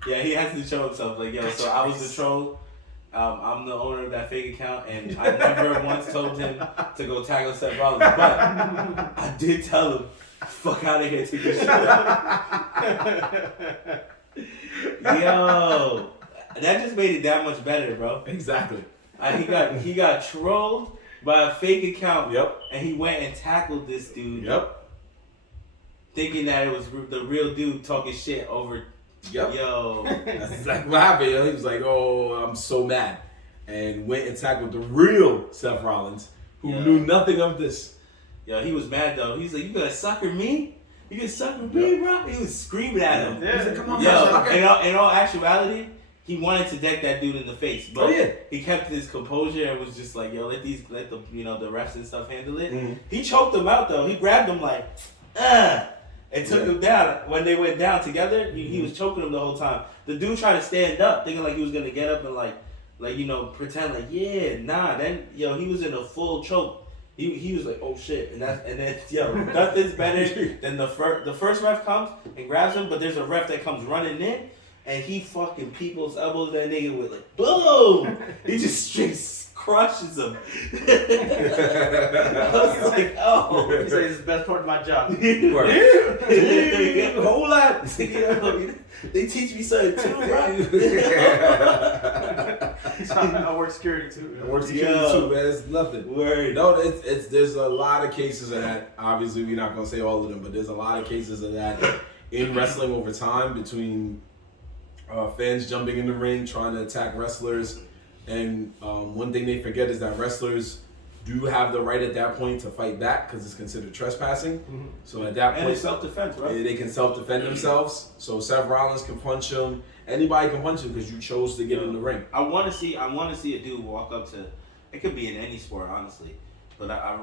yeah, he has to show himself. Like, yo, so I was the troll. I'm the owner of that fake account, and I never once told him to go tackle Seth Rollins, but I did tell him, fuck out of here, take this shit out. Yo, that just made it that much better, bro. Exactly. He got trolled by a fake account. Yep. And he went and tackled this dude. Yep. Thinking that it was the real dude talking shit over. Yep. Yo. That's exactly what happened. Yo. He was like, "Oh, I'm so mad," and went and tackled the real Seth Rollins, who knew nothing of this. Yo, he was mad though. He's like, "You gonna sucker me? You gonna sucker me, bro?" He was screaming at him. Yeah. He's like, "Come on, yo." In all actuality, he wanted to deck that dude in the face, but he kept his composure and was just like, "Yo, let the the refs and stuff handle it." Mm-hmm. He choked him out though. He grabbed him like, and took him down. When they went down together, he was choking him the whole time. The dude tried to stand up, thinking like he was gonna get up and like pretend like Then he was in a full choke. He was like, oh shit, and then nothing's better than the first ref comes and grabs him, but there's a ref that comes running in. And he fucking people's elbows that nigga with like boom. He just straight crushes him. I was like, oh. He said it's the best part of my job. Whole lot. They teach me something too, bro. I work security too. I work security too, man. It's nothing. Word. No, it's there's a lot of cases of that. Obviously, we're not gonna say all of them, but there's a lot of cases of that in wrestling over time between fans jumping in the ring, trying to attack wrestlers. And one thing they forget is that wrestlers do have the right at that point to fight back because it's considered trespassing. Mm-hmm. So at that point, and it's self-defense, right? They can self-defend themselves. So Seth Rollins can punch him. Anybody can punch him because you chose to get in the ring. I want to see a dude walk up to. It could be in any sport, honestly, but I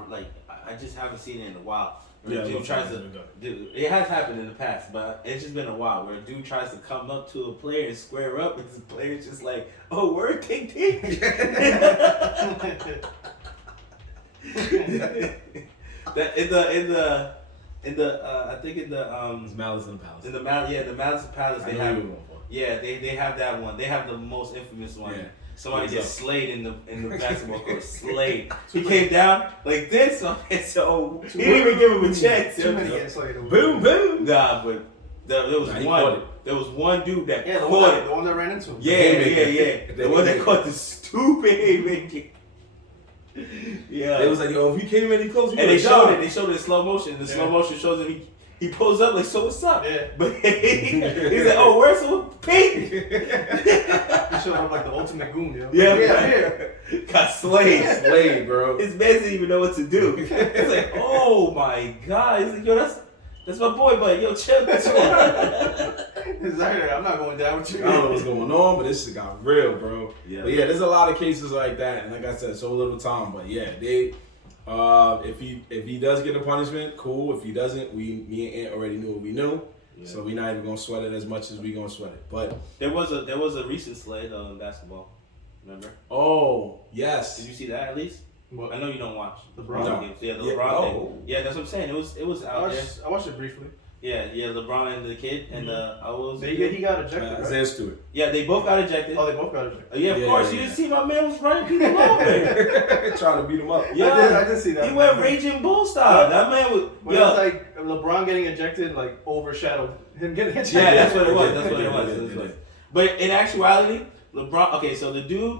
just haven't seen it in a while. Where a dude tries to it has happened in the past, but it's just been a while where a dude tries to come up to a player and square up, and the player's just like, "Oh, word, ting ting." That in the I think in the it's Malice in the Palace. In the Malice in the Palace they have that one. They have the most infamous one. Yeah. Somebody gets slayed in the basketball court. Slayed. He came down like this, so he didn't even give him a chance. Boom, boom. Nah, but there was one. There was one dude that caught it. The one that ran into him. Yeah. The one that caught the stupid haymaker. Yeah. It was like, yo, if he came any closer, and they showed it. They showed it in slow motion. The slow motion shows him he pulls up like, so what's up? Yeah. But he's like, oh, where's the pink? He showed up like the ultimate goon, yo. Yeah. Got slayed. Slayed, bro. His man didn't even know what to do. It's like, oh my God. He's like, yo, that's my boy, but yo, chill. Exactly. I'm not going down with you. I don't know what's going on, but this shit got real, bro. Yeah. But yeah, there's a lot of cases like that, and like I said, so little time. But yeah, they. If he does get a punishment, cool. If he doesn't, me and Ant already knew what we knew, so we're not even gonna sweat it as much as we gonna sweat it. But there was a recent slay in basketball. Remember? Oh yes. Did you see that at least? What? I know you don't watch LeBron games. Yeah, the LeBron thing. Yeah, that's what I'm saying. It was out there. I watched it briefly. Yeah, LeBron and the kid and he got ejected. Isaiah Stewart. Yeah, they both got ejected. Oh, they both got ejected. Yeah, of course. You didn't see my man was running people over, trying to beat him up. Yeah, I did see that. He went raging bull style. That man was. But it was like LeBron getting ejected, like overshadowed him getting ejected. Yeah, that's what it was. That's what it was. But in actuality, LeBron. Okay, so the dude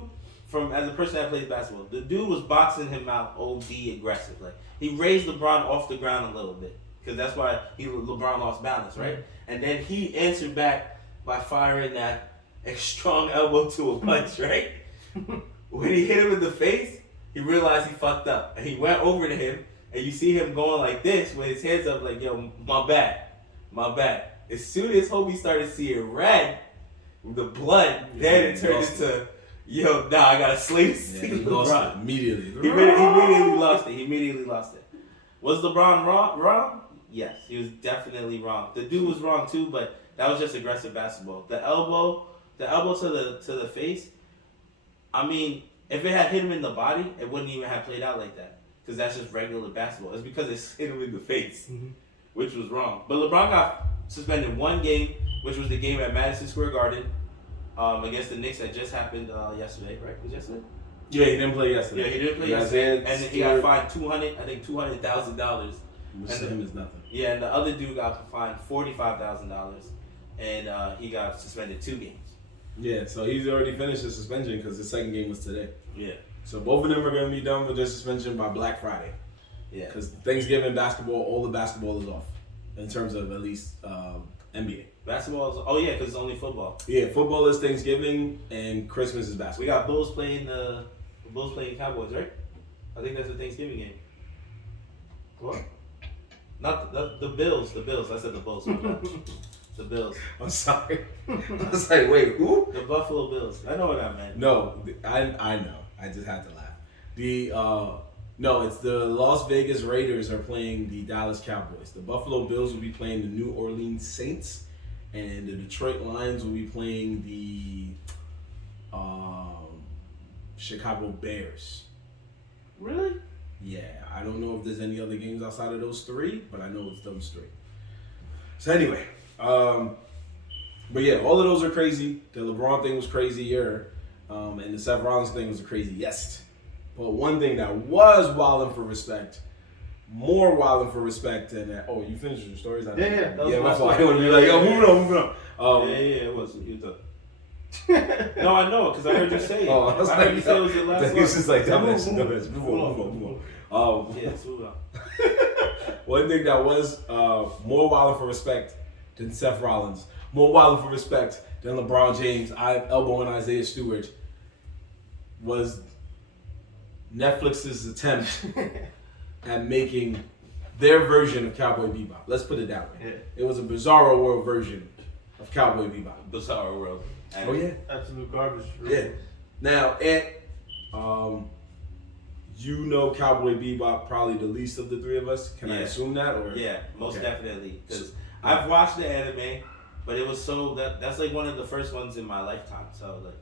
as a person that plays basketball, the dude was boxing him out OD aggressive. Like he raised LeBron off the ground a little bit. Because that's why LeBron lost balance, right? Mm-hmm. And then he answered back by firing that strong elbow to a punch, right? When he hit him in the face, he realized he fucked up. And he went over to him, and you see him going like this with his hands up like, yo, my bad. As soon as homie started seeing red, the blood, then it turned into, yo, nah, I gotta slay this Yeah, he nigga lost LeBron. it immediately. He immediately lost it. He immediately lost it. Was LeBron wrong? Yes, he was definitely wrong. The dude was wrong too, but that was just aggressive basketball. The elbow to the face. I mean, if it had hit him in the body, it wouldn't even have played out like that. Because that's just regular basketball. It's because it hit him in the face, which was wrong. But LeBron got suspended 1 game, which was the game at Madison Square Garden against the Knicks that just happened yesterday, right? Was it yesterday? Yeah, he didn't play yesterday. Yeah, he didn't play yesterday. And then he got fined $200,000. Which to him is nothing. Yeah, and the other dude got fined $45,000, and he got suspended 2 games. Yeah, so he's already finished his suspension because the second game was today. Yeah. So both of them are going to be done with their suspension by Black Friday. Yeah. Because Thanksgiving basketball, all the basketball is off in terms of at least NBA. Basketball is because it's only football. Yeah, football is Thanksgiving and Christmas is basketball. We got Bulls playing Cowboys, right? I think that's the Thanksgiving game. What? Not the Bills. The Bills. I said the Bulls. The Bills. I'm sorry. I was like, wait, who? The Buffalo Bills. I know what I meant. No, I know. I just had to laugh. No, it's the Las Vegas Raiders are playing the Dallas Cowboys. The Buffalo Bills will be playing the New Orleans Saints, and the Detroit Lions will be playing the Chicago Bears. Really? Yeah, I don't know if there's any other games outside of those 3, but I know it's those 3. So anyway, but yeah, all of those are crazy. The LeBron thing was crazier, and the Seth Rollins thing was the craziest. But one thing that was wilding for respect, more wilding for respect than that. Oh, you finished your stories? Yeah. Yeah, my fault. I want to be like, yo, moving on. Yeah, it was. No, I know, because I heard you say it. Oh, I was heard you say it was your last one. He's just like, Move move on. Yes, move on. One thing that was more wilding for respect than Seth Rollins, more wilding for respect than LeBron James, elbowing Isaiah Stewart, was Netflix's attempt at making their version of Cowboy Bebop. Let's put it that way. Yeah. It was a Bizarro World version of Cowboy Bebop. Bizarre World. Oh yeah. Absolute garbage. Yeah. Now, you know Cowboy Bebop probably the least of the 3 of us. Can I assume that? Or Yeah, most definitely. Because So- I've watched the anime, but it was that's like one of the first ones in my lifetime. So like,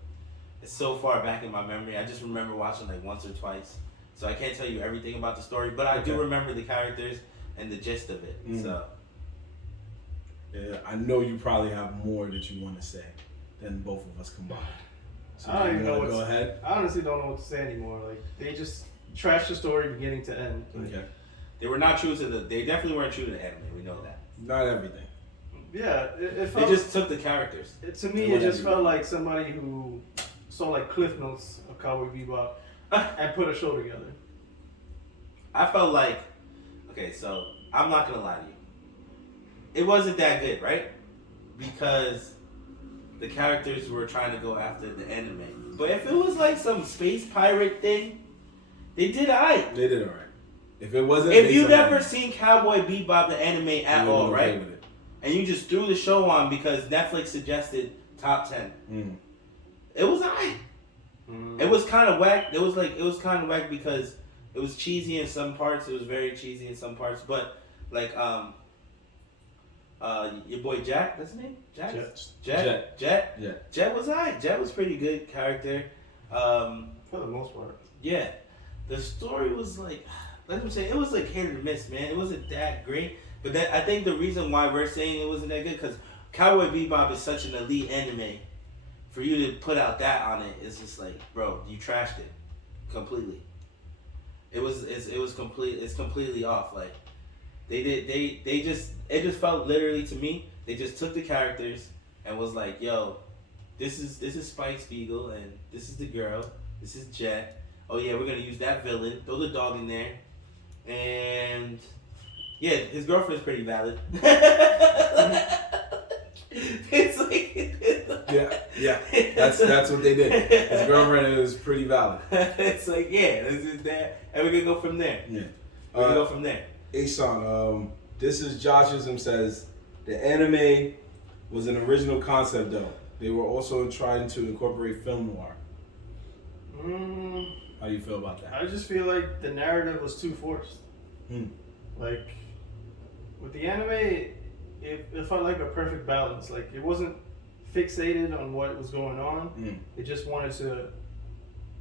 it's so far back in my memory. I just remember watching like once or twice. So I can't tell you everything about the story, but I do remember the characters and the gist of it. So yeah, I know you probably have more that you want to say than both of us combined. So I don't even know go ahead. I honestly don't know what to say anymore. Like, they just trashed the story beginning to end. Like, Okay. they were not true to they definitely weren't true to the anime. We know that. Not everything. Yeah, it They felt. just took the characters. To me, it just felt like somebody who saw like Cliff Notes of Cowboy Bebop and put a show together. I felt like, okay, so I'm not gonna lie to you. It wasn't that good, right? Because the characters were trying to go after the anime. But if it was like some space pirate thing, they did alright. They did alright. If it wasn't, if you never seen Cowboy Bebop the anime at all, right? Okay with it. And you just threw the show on because Netflix suggested top 10. It was alright. It was kind of whack. It was kind of whack because it was cheesy in some parts. It was very cheesy in some parts. But like your boy Jack, that's his name? Jet. Yeah. Jet was alright. Jet was pretty good character. For the most part. Yeah. The story was like I'm saying, it was like hit or miss, man. It wasn't that great. But I think the reason why we're saying it wasn't that good because Cowboy Bebop is such an elite anime. For you to put out that on it, it's just like, bro, you trashed it completely. It's completely off. Like it just felt literally to me, they just took the characters and was like, yo, this is Spike Spiegel and this is the girl, this is Jet. Oh yeah, we're gonna use that villain, throw the dog in there, and yeah, his girlfriend's pretty valid. It's like yeah. That's what they did. His girlfriend is pretty valid. It's like, yeah, this is that, and we're gonna go from there. Yeah. We're gonna go from there. Asan, this is Josh's and says, The anime was an original concept, though. They were also trying to incorporate film noir. How do you feel about that? I just feel like the narrative was too forced. Like, with the anime, it felt like a perfect balance. Like, it wasn't fixated on what was going on. It just wanted to,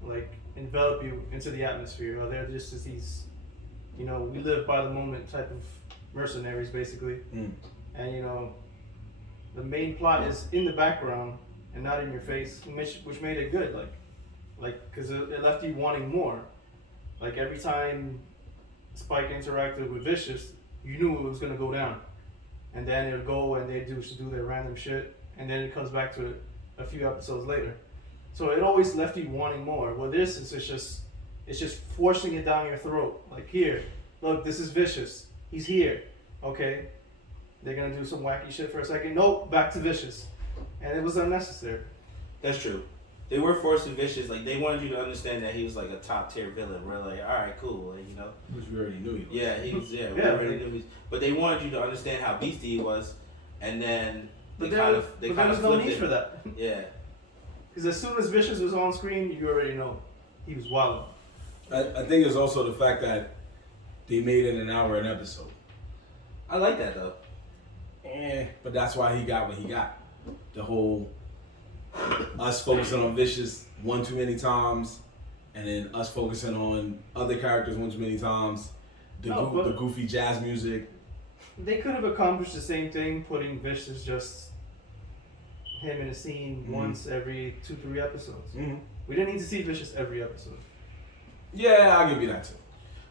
like, envelop you into the atmosphere. Or they're just these, you know, we live by the moment type of mercenaries, basically. And, you know, the main plot is in the background and not in your face, which made it good. Like, because it left you wanting more. Like, every time Spike interacted with Vicious, you knew it was going to go down. And then it would go and they do their random shit. And then it comes back to it a few episodes later. So it always left you wanting more. Well, this is it's just forcing it down your throat. Like, here, look, this is Vicious. He's here. Okay. They're going to do some wacky shit for a second. Nope, back to Vicious. And it was unnecessary. That's true. They were forced to Vicious. Like, they wanted you to understand that he was like a top tier villain. We're like, all right, cool, like, you know. Which we already knew he was. Yeah, he was. Yeah, we already knew he was. But they wanted you to understand how beastie he was, and then they kind of there was no need for that. Yeah. Because as soon as Vicious was on screen, you already know he was wild. I think it's also the fact that they made it an hour an episode. I like that though. But that's why he got what he got. The whole us focusing on Vicious one too many times, and then us focusing on other characters one too many times. The goofy jazz music. They could have accomplished the same thing, putting Vicious just him in a scene once every 2-3 episodes. We didn't need to see Vicious every episode. Yeah, I'll give you that too.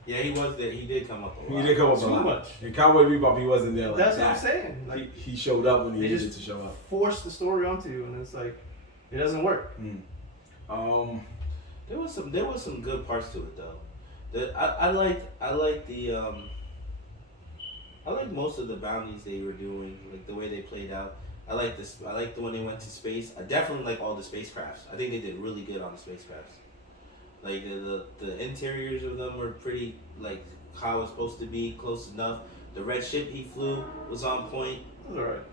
Yeah, he was there. He did come up a lot. He did come up Too a lot. much. In Cowboy Bebop, he wasn't there like That's that. what I'm saying. Like, he showed up when he they needed just to show up. force the story onto you, and it's like, it doesn't work. There was some good parts to it though. I like most of the bounties they were doing, like the way they played out. I like this. I like the when they went to space. I definitely like all the spacecrafts. I think they did really good on the spacecrafts. Like the interiors of them were pretty like how it's supposed to be, close enough. The red ship he flew was on point. It was alright.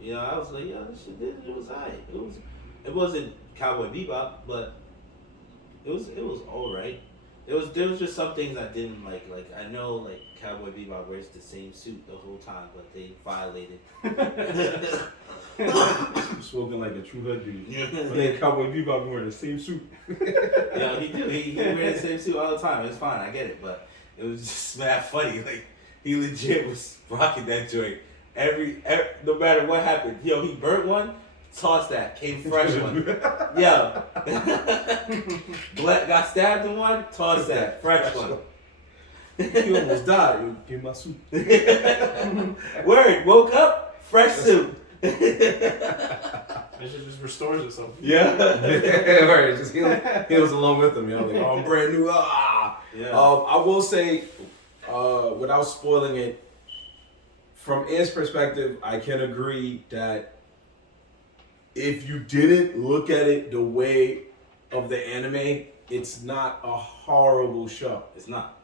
You know, I was like, yeah, this shit did. It was alright. It wasn't Cowboy Bebop, but it was alright. There was just some things I didn't like. Like, I know like Cowboy Bebop wears the same suit the whole time, but they violated. Spoken like a true hood dude. But then Cowboy Bebop wearing the same suit. Yeah, he do. He wears the same suit all the time. It's fine. I get it, but it was just mad funny. Like, he legit was rocking that joint. Every no matter what happened, yo, he burnt one. Toss that. Came fresh one. Yo. Black got stabbed in one. Toss that. Fresh one. He almost died. Give my suit. Word. Woke up. Fresh suit. It just restores itself. Yeah. Right. Just heals along with him. You know, like, oh, I'm brand new. Yeah. I will say, without spoiling it, from Ian's perspective, I can agree that if you didn't look at it the way of the anime, it's not a horrible show. It's not.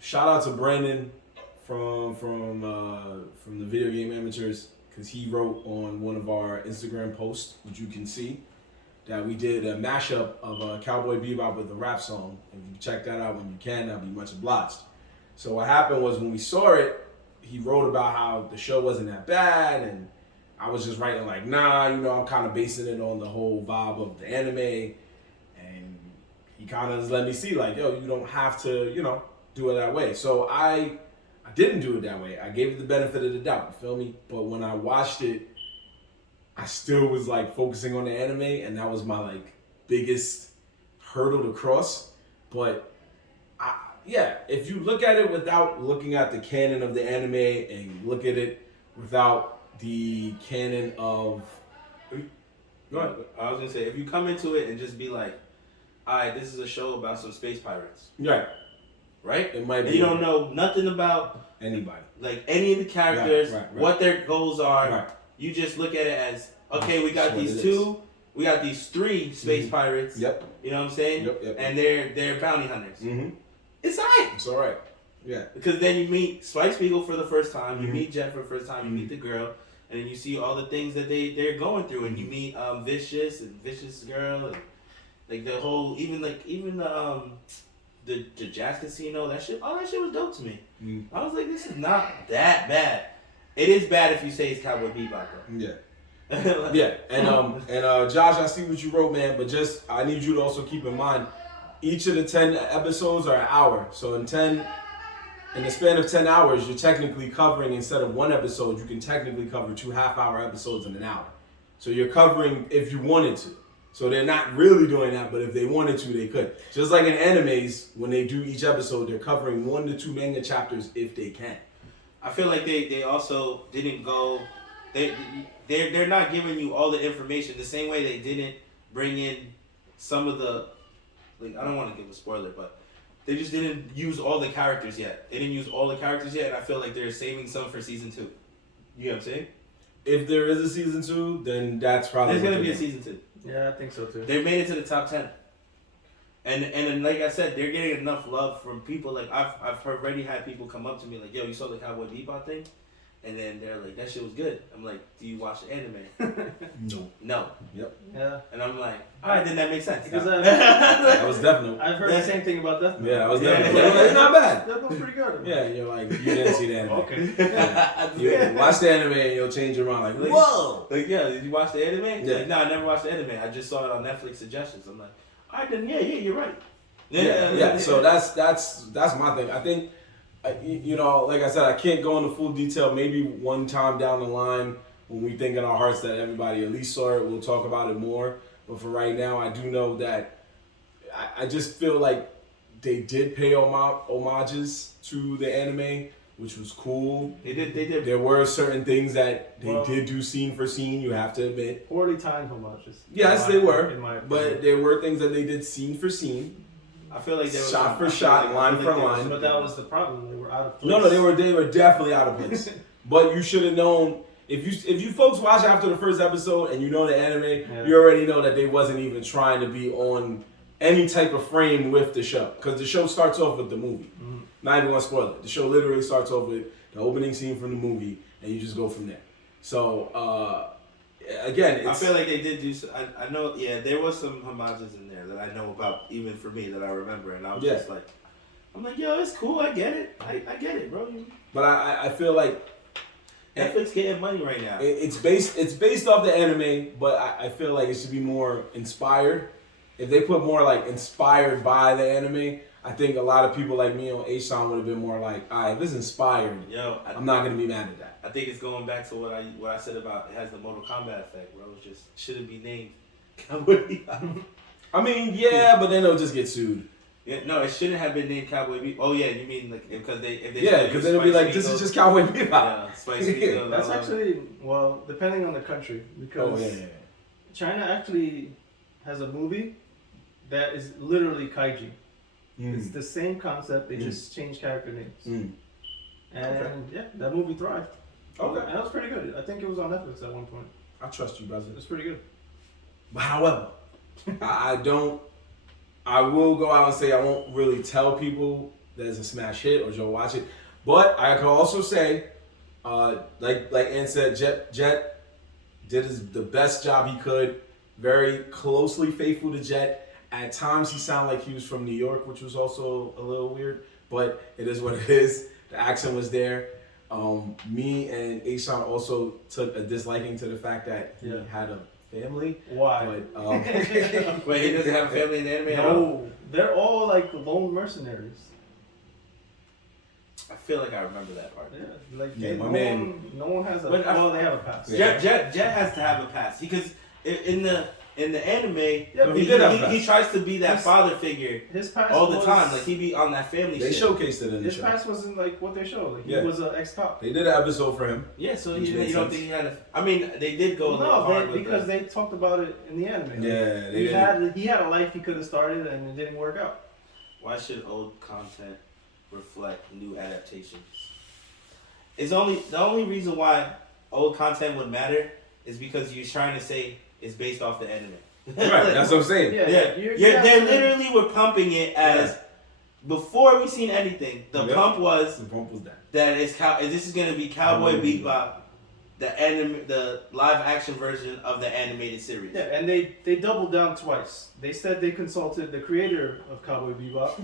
Shout out to Brandon from the Video Game Amateurs, because he wrote on one of our Instagram posts, which you can see, that we did a mashup of Cowboy Bebop with a rap song. If you check that out when you can, that'd be much obliged. So what happened was when we saw it, he wrote about how the show wasn't that bad, and I was just writing like, nah, you know, I'm kind of basing it on the whole vibe of the anime, and he kind of just let me see like, yo, you don't have to, you know, do it that way. So I didn't do it that way. I gave it the benefit of the doubt, you feel me? But when I watched it, I still was like focusing on the anime, and that was my like biggest hurdle to cross. But yeah, if you look at it without looking at the canon of the anime and look at it without the canon of... Go ahead. I was gonna say, if you come into it and just be like, alright, this is a show about some space pirates. Right? It might be. And you don't know nothing about anybody. Like any of the characters, right. what their goals are. Right. You just look at it as, okay, we got That's we got these 3 space pirates. Yep. You know what I'm saying? Yep. And they're bounty hunters. Mm-hmm. It's alright. It's alright. Yeah. Because then you meet Spike Spiegel for the first time, you meet Jet for the first time, you meet the girl, and then you see all the things that they're going through, and you meet Vicious and Vicious Girl, and like the whole even the jazz casino, that shit, all that shit was dope to me. I was like, this is not that bad. It is bad if you say it's Cowboy Bebop though. Yeah. Yeah, and Josh, I see what you wrote, man. But just I need you to also keep in mind, each of the 10 episodes are an hour. So in the span of 10 hours, you're technically covering, instead of one episode, you can technically cover 2 half-hour episodes in an hour. So you're covering if you wanted to. So they're not really doing that, but if they wanted to, they could. Just like in animes, when they do each episode, they're covering 1 to 2 manga chapters if they can. I feel like they also didn't go. They're not giving you all the information the same way they didn't bring in some of the, like, I don't want to give a spoiler, but they just didn't use all the characters yet. They didn't use all the characters yet, and I feel like they're saving some for season 2. You know what I'm saying? If there is a season 2, then that's probably there's gonna be a season 2. Yeah, I think so too. They made it to the top 10, and like I said, they're getting enough love from people. Like I've already had people come up to me like, "Yo, you saw the Cowboy Bebop thing?" And then they're like, that shit was good. I'm like, do you watch the anime? No. Yep. Yeah. And I'm like, alright, then that makes sense. Because that was definitely. I've heard the same thing about Death Note. Yeah, that was definitely. It's not bad. Death Note's pretty good. Yeah, you're like, you didn't see the anime. Okay. Yeah. You watch the anime and you'll change your mind. Like, whoa! Like, yeah, did you watch the anime? Yeah. Like, no, I never watched the anime. I just saw it on Netflix suggestions. I'm like, alright, then yeah, you're right. Yeah. So that's my thing. I think, you know, like I said, I can't go into full detail. Maybe one time down the line, when we think in our hearts that everybody at least saw it, we'll talk about it more. But for right now, I do know that I just feel like they did pay homages to the anime, which was cool. They did. There were certain things that they did do scene for scene, you have to admit. Poorly timed homages. Yes, they were. In my opinion. But there were things that they did scene for scene. I feel like they were shot for shot, line for line. But that was the problem. They were out of place. No, they were definitely out of place. But you should have known, if you folks watch after the first episode and you know the anime, you already know that they wasn't even trying to be on any type of frame with the show. Because the show starts off with the movie. Mm-hmm. Not even gonna spoil it. The show literally starts off with the opening scene from the movie, and you just go from there. So again, I feel like they did do. I know, yeah, there was some homages in there that I know about, even for me, that I remember, and I was just like, I'm like, yo, it's cool, I get it, I get it, bro. But I feel like Netflix getting money right now. It's based off the anime, but I feel like it should be more inspired. If they put more like inspired by the anime, I think a lot of people like me on H-Town would have been more like, all right, if it's inspired, I'm not gonna be mad at that. I think it's going back to what I said about it has the Mortal Kombat effect, bro. It just shouldn't be named Cowboy Bebop. I mean, yeah, but then they'll just get sued. Yeah, no, it shouldn't have been named Cowboy Bebop. Oh yeah, you mean like if they because then it'll be like, this is just Cowboy Bebop. Yeah, Spice Spiegel. That's actually, well, depending on the country, because China actually has a movie that is literally kaiju. It's the same concept, they just change character names. And that movie thrived. Okay. And that was pretty good. I think it was on Netflix at one point. I trust you, brother. It was pretty good. But however, I will go out and say I won't really tell people that it's a smash hit or Joe watch it. But I can also say, like Ann said, Jet did the best job he could. Very closely faithful to Jet. At times he sounded like he was from New York, which was also a little weird. But it is what it is. The accent was there. Me and Aishan also took a disliking to the fact that he had a family. Why? But, wait, he doesn't have a family in the anime at all? No, they're all like lone mercenaries. I feel like I remember that part. Yeah, like no one has a. They have a pass. Jet has to have a pass because in the anime, he tries to be that father figure his pass all the time. Like he be on that family. They shit. showcased it in the show. His pass wasn't like what they showed. Like he was an ex-cop. They did an episode for him. Yeah, so you don't think he had a? I mean, they did go a little hard with because they talked about it in the anime. Yeah, he had a life he could have started and it didn't work out. Why should old content reflect new adaptations? The only reason why old content would matter is because you're trying to say it's based off the anime. Right, that's what I'm saying. They literally were pumping it as before we seen anything, the pump was that this is gonna be Cowboy Bebop, the live action version of the animated series. Yeah, and they doubled down twice. They said they consulted the creator of Cowboy Bebop,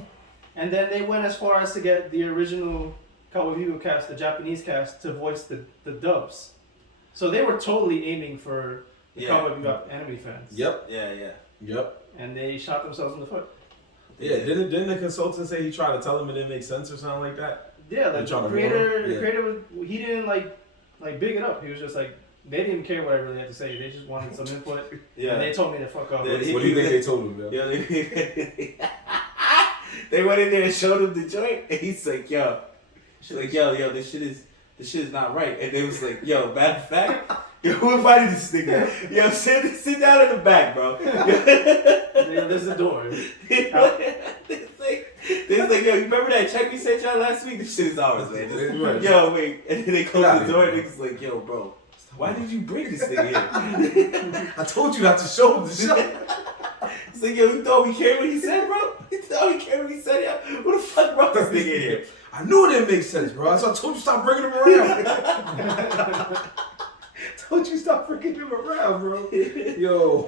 and then they went as far as to get the original Cowboy Bebop cast, the Japanese cast, to voice the dubs. So they were totally aiming for the Cowboy Bebop anime fans. Yep. Yep. And they shot themselves in the foot. Yeah, didn't the consultant say he tried to tell him it didn't make sense or something like that? Yeah, like the creator, he didn't like big it up. He was just like, they didn't care what I really had to say. They just wanted some input. Yeah. And they told me to fuck up. What do you think they told him, yo? They went in there and showed him the joint, and he's like, yo, this shit is not right. And they was like, yo, matter of fact, yo, who invited this nigga? Yo, sit down in the back, bro. There's the door. They're like, yo, you remember that check we sent y'all last week? This shit is ours, man. Yo, wait. And then they close the door, and niggas like, yo, bro, why did you bring this nigga here? I told you not to show him the show. It's like, yo, you thought we cared what he said, bro? You thought we cared what he said, yo? Who the fuck brought this nigga in here? I knew it didn't make sense, bro. So I told you stop bringing him around. Told you stop bringing him around, bro. Yo,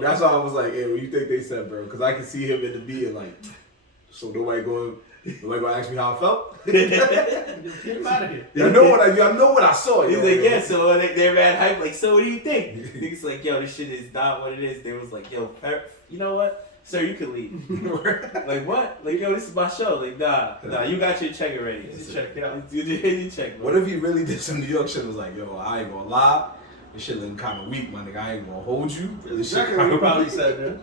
that's why I was like, hey, what do you think they said, bro? Because I can see him in the meeting, like, so nobody gonna ask me how I felt? Get him out of here. I know what I saw. He's like, yeah, so they're mad hype, like, so what do you think? Niggas like, yo, this shit is not what it is. They was like, yo, you know what? Sir, you can leave. Like, what? Like, yo, this is my show. Like, nah, you got your check already. Check, yeah. You check, bro. What if he really did some New York shit and was like, yo, I ain't gonna lie. This shit looking kind of weak, my nigga. I ain't gonna hold you. This shit kinda probably said, man.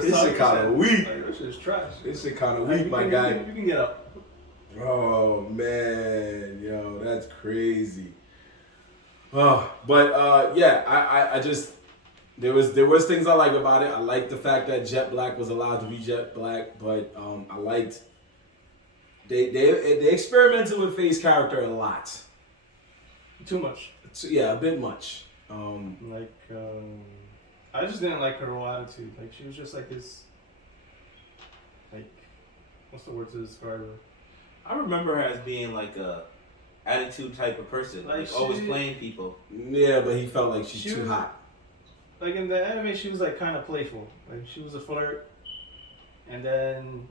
This shit kind of weak. Like, this shit is trash. This shit kind of weak, my guy. You can get up. Oh, man. Yo, that's crazy. But I just... There was things I like about it. I liked the fact that Jet Black was allowed to be Jet Black, but I liked they experimented with Faye's character a lot. Too much. Yeah, a bit much. I just didn't like her whole attitude. Like, she was just like this. Like, what's the word to describe her? I remember her as being like a attitude type of person, like always playing people. Yeah, but he felt like she's too hot. Like in the anime, she was like kind of playful. Like, she was a flirt, and then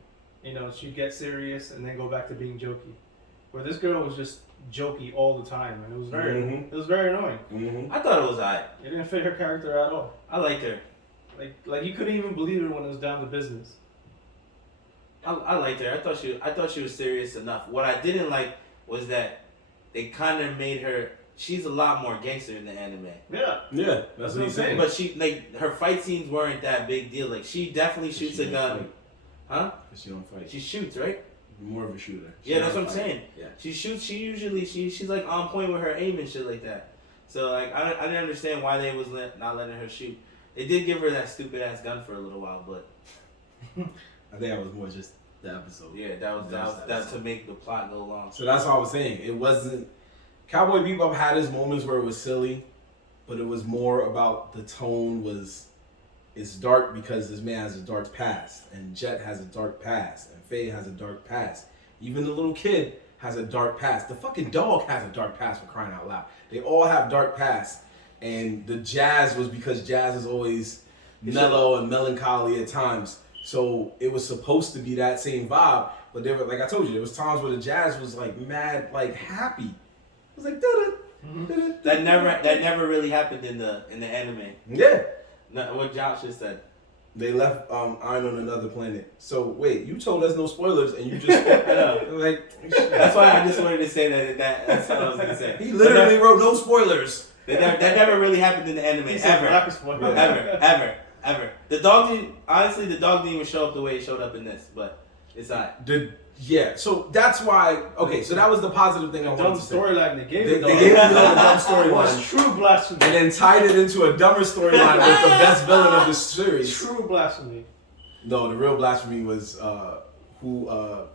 she'd get serious and then go back to being jokey. Where this girl was just jokey all the time, and it was very annoying. Mm-hmm. I thought it was alright. It didn't fit her character at all. I liked her. Like you couldn't even believe her when it was down to business. I liked her. I thought she was serious enough. What I didn't like was that they kind of made her. She's a lot more gangster in the anime. Yeah, that's what he's saying. But her fight scenes weren't that big deal. Like, she definitely shoots a gun. Fight. Huh? She don't fight. She shoots, right? More of a shooter. Yeah, that's what I'm saying. Yeah. She shoots. She's like on point with her aim and shit like that. So like, I didn't understand why they was not letting her shoot. They did give her that stupid ass gun for a little while, but I think that was more just the episode. Yeah, that was to make the plot go along. So that's what I was saying. It wasn't. Cowboy Bebop had his moments where it was silly, but it was more about the tone it's dark because this man has a dark past, and Jet has a dark past, and Faye has a dark past. Even the little kid has a dark past. The fucking dog has a dark past, for crying out loud. They all have dark pasts, and the jazz was because jazz is always mellow and melancholy at times. So it was supposed to be that same vibe, but there were, like I told you, there was times where the jazz was like mad, like happy. It was like da-da. That never really happened in the anime. Yeah. No, what Josh just said. They left Iron on another planet. So wait, you told us no spoilers, and you just I know. Like that's why I just wanted to say that's what I was gonna say. He literally wrote no spoilers. That never really happened in the anime ever. The dog didn't even show up the way it showed up in this, but it's alright. Yeah, so that's why. Okay, so that was the positive thing I wanted to say. Dumb storyline they gave They gave the dumb storyline. Was true blasphemy. And then tied it into a dumber storyline with the best villain of the series. True blasphemy. No, the real blasphemy was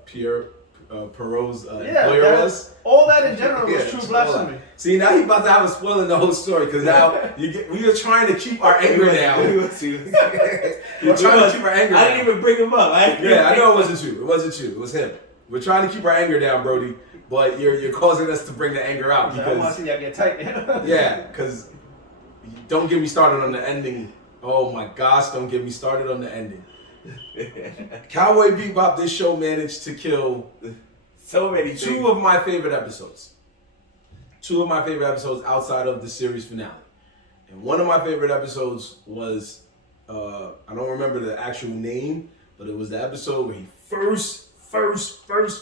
Pierre. Perot's employer was. All that in general was true just blasphemy. See, now he about to have us spoiling the whole story because now we are trying to keep our anger down. We're trying to keep our anger down. I didn't even bring him up. I know it wasn't you. It wasn't you. It was him. We're trying to keep our anger down, Brody, but you're causing us to bring the anger out because I want to see y'all get tight. yeah, because don't get me started on the ending. Oh my gosh, don't get me started on the ending. Cowboy Bebop, this show managed to kill so many things. Two of my favorite episodes outside of the series finale. And one of my favorite episodes was, I don't remember the actual name, but it was the episode where he first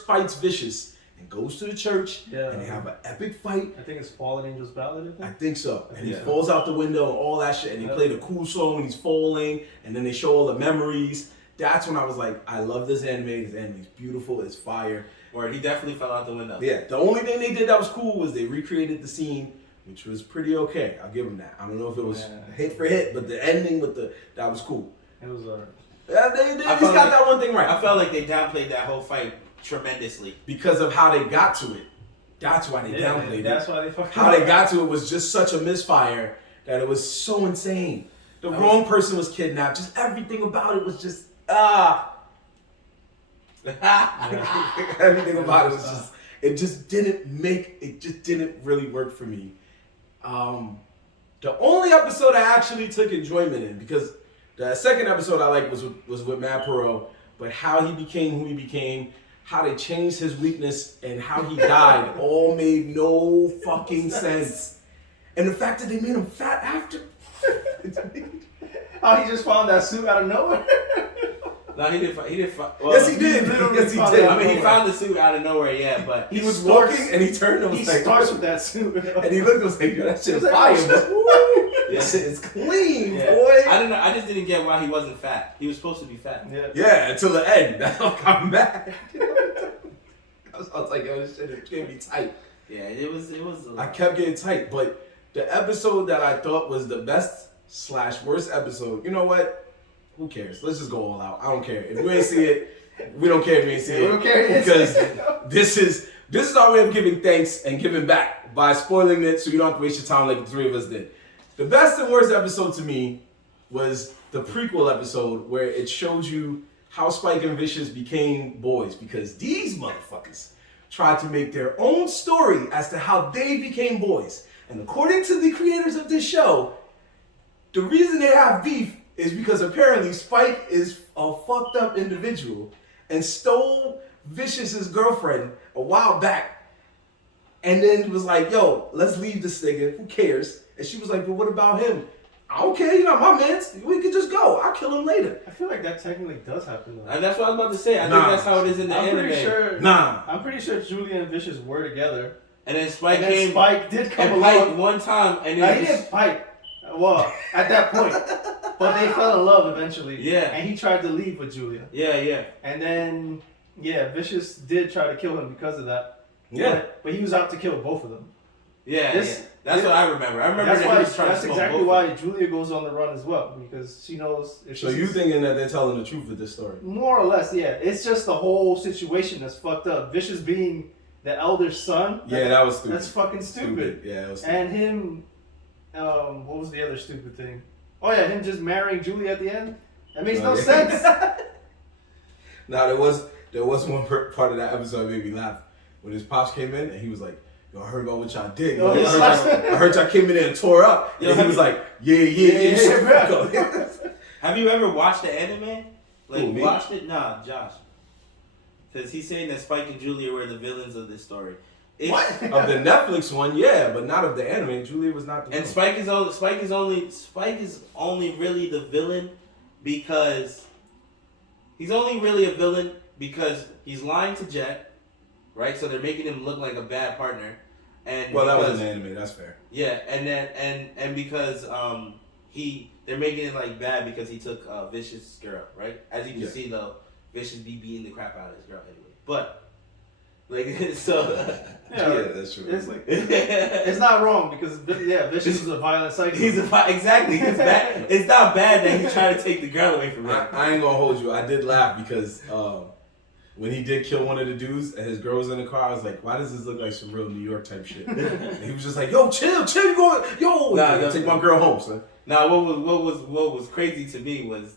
fights Vicious and goes to the church and they have an epic fight. I think it's Fallen Angels Ballad. I think so. And he falls out the window and all that shit. And they played a cool song when he's falling. And then they show all the memories. That's when I was like, I love this anime. This anime is beautiful. It's fire. Or he definitely fell out the window. Yeah. The only thing they did that was cool was they recreated the scene, which was pretty okay. I'll give them that. I don't know if it was hit for hit, but the ending with that was cool. It was Yeah, they just got that one thing right. I felt like they downplayed that whole fight tremendously because of how they got to it. That's why they downplayed it. That's why they fucking. How they got to it was just such a misfire that it was so insane. The wrong person was kidnapped. Just everything about it was just everything about it was just. It just didn't really work for me. The only episode I actually took enjoyment in, because the second episode I liked was with Matt Perot, but how he became who he became, how they changed his weakness, and how he died all made no fucking sense. And the fact that they made him fat after. Oh, he just found that suit out of nowhere? No, he didn't. Well, yes, he did. Yes, he did. I mean, he found the suit out of nowhere, yeah, but he was walking and he turned and was like, starts with that suit. And he looked and was like, yo, that shit is fire, bro. That shit is clean, yeah. boy. I don't know. I just didn't get why he wasn't fat. He was supposed to be fat. Yeah, until the end. That's how I'm back. I was like, yo, this shit can't be tight. Yeah, it was. I kept getting tight, but the episode that I thought was the best / worst episode, you know what? Who cares? Let's just go all out. I don't care. If you ain't see it, we don't care if you ain't see it. We don't care because this is our way of giving thanks and giving back by spoiling it so you don't have to waste your time like the three of us did. The best and worst episode to me was the prequel episode where it shows you how Spike and Vicious became boys, because these motherfuckers tried to make their own story as to how they became boys. And according to the creators of this show, the reason they have beef is because apparently Spike is a fucked up individual and stole Vicious's girlfriend a while back, and then was like, yo, let's leave this nigga, who cares? And she was like, but what about him? I don't care, you're not my man. We could just go. I'll kill him later. I feel like that technically does happen though. And that's what I was about to say. I think that's how it is in the anime. I'm pretty sure Julia and Vicious were together. And then Spike came. Spike did come and along one time, and then he didn't fight. Well, at that point, but they fell in love eventually. Yeah. And he tried to leave with Julia. Yeah. And then, Vicious did try to kill him because of that. Yeah. But he was out to kill both of them. Yeah. That's what I remember. I remember that he was trying to smoke exactly both why Julia goes on the run as well, because she knows. So you thinking that they're telling the truth with this story? More or less, yeah. It's just the whole situation that's fucked up. Vicious being the elder son. Yeah, that was stupid. That's fucking stupid. Yeah, it was stupid. And him, what was the other stupid thing? Oh yeah, him just marrying Julie at the end. That makes no sense. Now there was one part of that episode that made me laugh when his pops came in and he was like, "Yo, I heard about what y'all did. Yo, I heard y'all came in there and tore up." And he was like, "Yeah." Have you ever watched the anime? Like me? watched it? Nah, Josh. Because he's saying that Spike and Julia were the villains of this story. What? Of the Netflix one, yeah, but not of the anime. Julia was not the villain. And Spike is only really the villain because he's only really a villain because he's lying to Jet, right? So they're making him look like a bad partner. And that was an anime. That's fair. Yeah, and then and because they're making it like bad because he took Vicious' girl, right? As you can see, though, Vicious be beating the crap out of his girl anyway, but. Like so, yeah, that's true. It's not wrong because Vicious is a violent psycho. Exactly. It's bad. It's not bad that he's trying to take the girl away from her. I ain't gonna hold you. I did laugh because when he did kill one of the dudes and his girl was in the car, I was like, why does this look like some real New York type shit? And he was just like, yo, chill, you going, take my girl home, son. Now, what was crazy to me was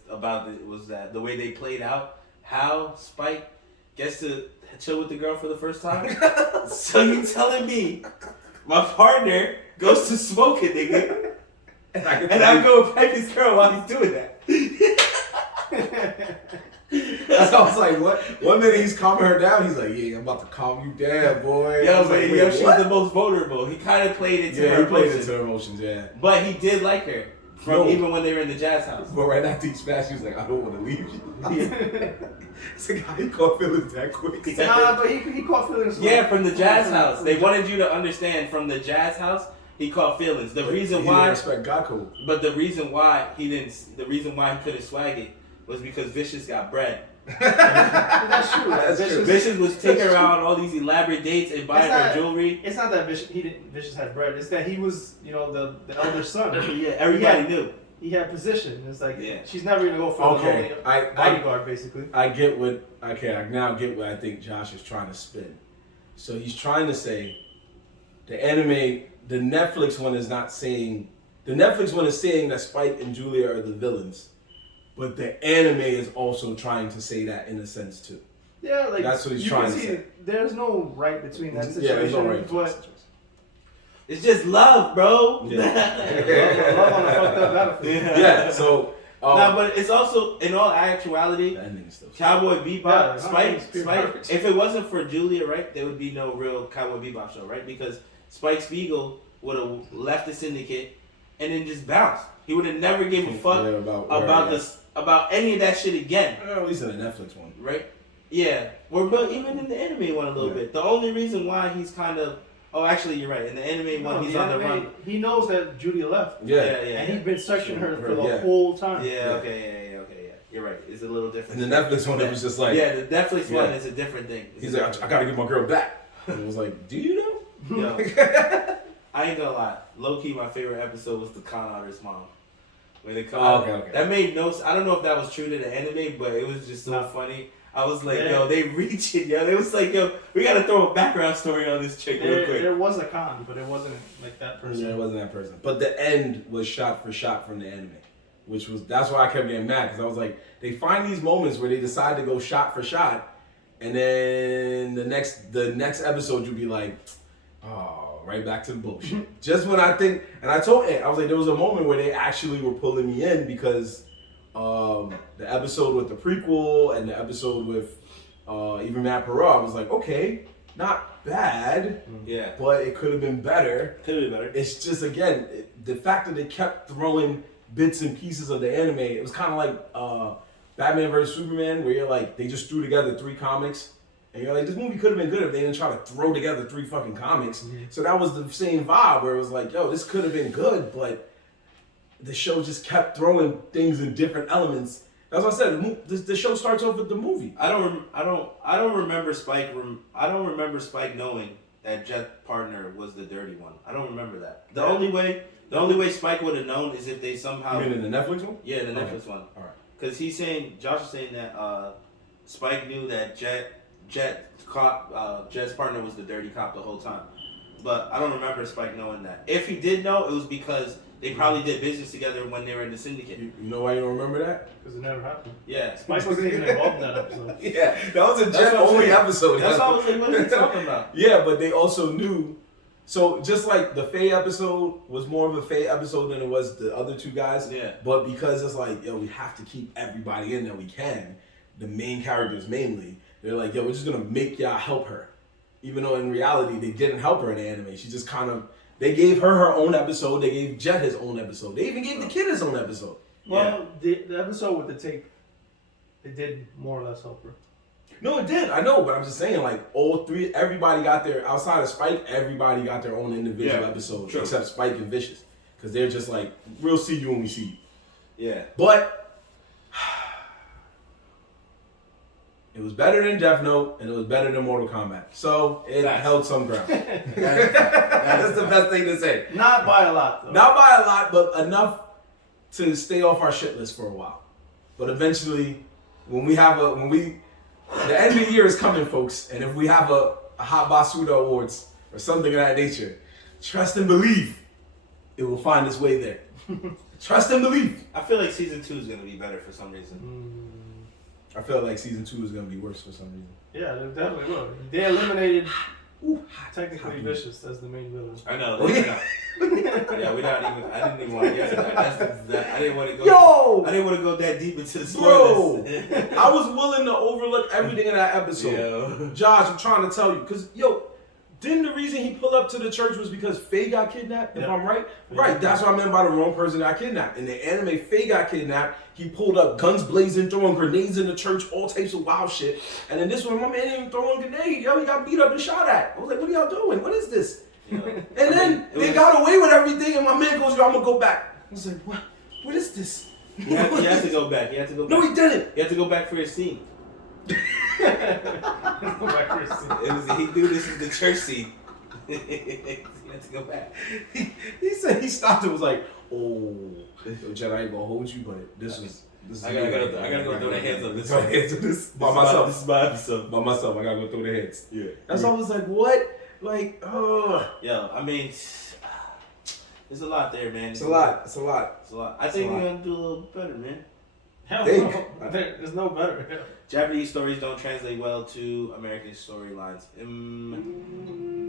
that the way they played out how Spike gets to chill with the girl for the first time. So you telling me my partner goes to smoking, nigga, and I go pipe his girl while he's doing that. I was like, what? One minute he's calming her down. He's like, yeah, I'm about to calm you down, boy. She's the most vulnerable. He kind of played into her emotions. Played into her emotions, yeah. But he did like her. Even when they were in the jazz house. But right after he smashed, he was like, I don't want to leave you. It's like, how he caught feelings that quick? Nah, but he caught feelings. Yeah, from the jazz house. They wanted you to understand from the jazz house, he caught feelings. The reason why didn't respect God code. But the reason why he couldn't swag it was because Vicious got bread. That's true. Vicious was taking her out on all these elaborate dates and buying her jewelry. It's not that Vicious had bread. It's that he was, the elder son. Yeah, everybody knew. He had position. It's like she's never gonna go for the bodyguard, basically. I now get what I think Josh is trying to spin. So he's trying to say the Netflix one is saying that Spike and Julia are the villains. But the anime is also trying to say that in a sense too. Yeah, like that's what he's trying to say. There's no right between that situation. Yeah, there's no right between that situation. It's just love, bro. Yeah. love on a fucked up battlefield. Yeah. So. But it's also, in all actuality, Cowboy Bebop, Spike. If it wasn't for Julia, right, there would be no real Cowboy Bebop show, right? Because Spike Spiegel would have left the syndicate and then just bounced. He would have never gave a fuck about any of that shit again. At least in the Netflix one, right? Yeah, but even in the anime one a little bit. The only reason why he's kind of actually you're right. In the anime one, he's on the run. He knows that Julia left. Yeah. And he's been searching her for the whole time. Yeah. Okay. You're right. It's a little different. In the Netflix one, it was just like the Netflix one is a different thing. He's like, I gotta get my girl back. And it was like, do you know? Yo, I ain't gonna lie. Low key, my favorite episode was the con artist mom. When they come out, that made no. I don't know if that was true to the anime, but it was just so funny. I was like, yo, they reaching, yo. They was like, yo, we gotta throw a background story on this chick real quick. There was a con, but it wasn't like that person. Yeah, it wasn't that person. But the end was shot for shot from the anime, that's why I kept getting mad because I was like, they find these moments where they decide to go shot for shot, and then the next episode you'll be like, oh. Right back to the bullshit. Just when I think, and I told Ant, I was like, there was a moment where they actually were pulling me in because the episode with the prequel and the episode with even Matt Perot, I was like, okay, not bad, but it could have been better. It's just, again, the fact that they kept throwing bits and pieces of the anime, it was kind of like Batman vs. Superman, where you're like, they just threw together 3 comics. And you're like, this movie could have been good if they didn't try to throw together 3 fucking comics. Mm-hmm. So that was the same vibe where it was like, yo, this could have been good, but the show just kept throwing things in different elements. That's what I said. The show starts off with the movie. I don't remember Spike. I don't remember Spike knowing that Jet's partner was the dirty one. I don't remember that. The only way Spike would have known is if they somehow. You mean in the Netflix one? Yeah, the Netflix one. All right. Because Josh is saying that Spike knew that Jet's partner was the dirty cop the whole time. But I don't remember Spike knowing that. If he did know, it was because they probably did business together when they were in the syndicate. You know why you don't remember that? Because it never happened. Yeah. Spike wasn't even involved in that episode. Yeah, that was a Jet-only episode. That's why I was like, what are you talking about? Yeah, but they also knew. So just like the Faye episode was more of a Faye episode than it was the other 2 guys. Yeah. But because it's like, yo, we have to keep everybody in that we can, the main characters mainly, they're like, yo, we're just going to make y'all help her. Even though in reality, they didn't help her in the anime. She just kind of, they gave her own episode. They gave Jet his own episode. They even gave the kid his own episode. Well, the episode with the tape, it did more or less help her. No, it did. I know, but I'm just saying, like, all 3, everybody got their, outside of Spike, everybody got their own individual episode, except Spike and Vicious. Because they're just like, we'll see you when we see you. Yeah. But it was better than Death Note, and it was better than Mortal Kombat. So it held some ground. That's the best thing to say. Not by a lot, though. Not by a lot, but enough to stay off our shit list for a while. But eventually, when we The end of the year is coming, folks, and if we have a Hot Basuda Awards or something of that nature, trust and believe it will find its way there. Trust and believe. I feel like season 2 is gonna be better for some reason. I feel like season 2 is gonna be worse for some reason. Yeah, they definitely will. They eliminated technically Vicious as the main villain. I know. Yeah, we're not even. I didn't even want to get to that. I didn't want to go. Yo! I didn't want to go that deep into the spoilers. Bro, I was willing to overlook everything in that episode. Yo. Josh, I'm trying to tell you, because, didn't the reason he pulled up to the church was because Faye got kidnapped, if I'm right? Right, that's what I meant by the wrong person got kidnapped. In the anime, Faye got kidnapped. He pulled up guns blazing, throwing grenades in the church, all types of wild shit. And then this one, my man didn't even throw a grenade. He got beat up and shot at. I was like, what are y'all doing? What is this? And then they got away with everything, and my man goes, I'm going to go back. I was like, what? What is this? He had to go back. He had to go back. No, he didn't. He had to go back for his scene. Go back for his scene. He knew this is the church scene. He had to go back. He said he stopped and was like, "Oh, Jen, I ain't gonna hold you, but this is." I gotta go throw the hands up this. By myself. This is my episode. By myself, I gotta go throw the heads. Yeah. That's why I was like, what? Like, Yo, I mean, there's a lot there, man. It's a lot. It's a lot. It's a lot. I think we're gonna do a little better, man. Hell no. There's no better. Japanese stories don't translate well to American storylines.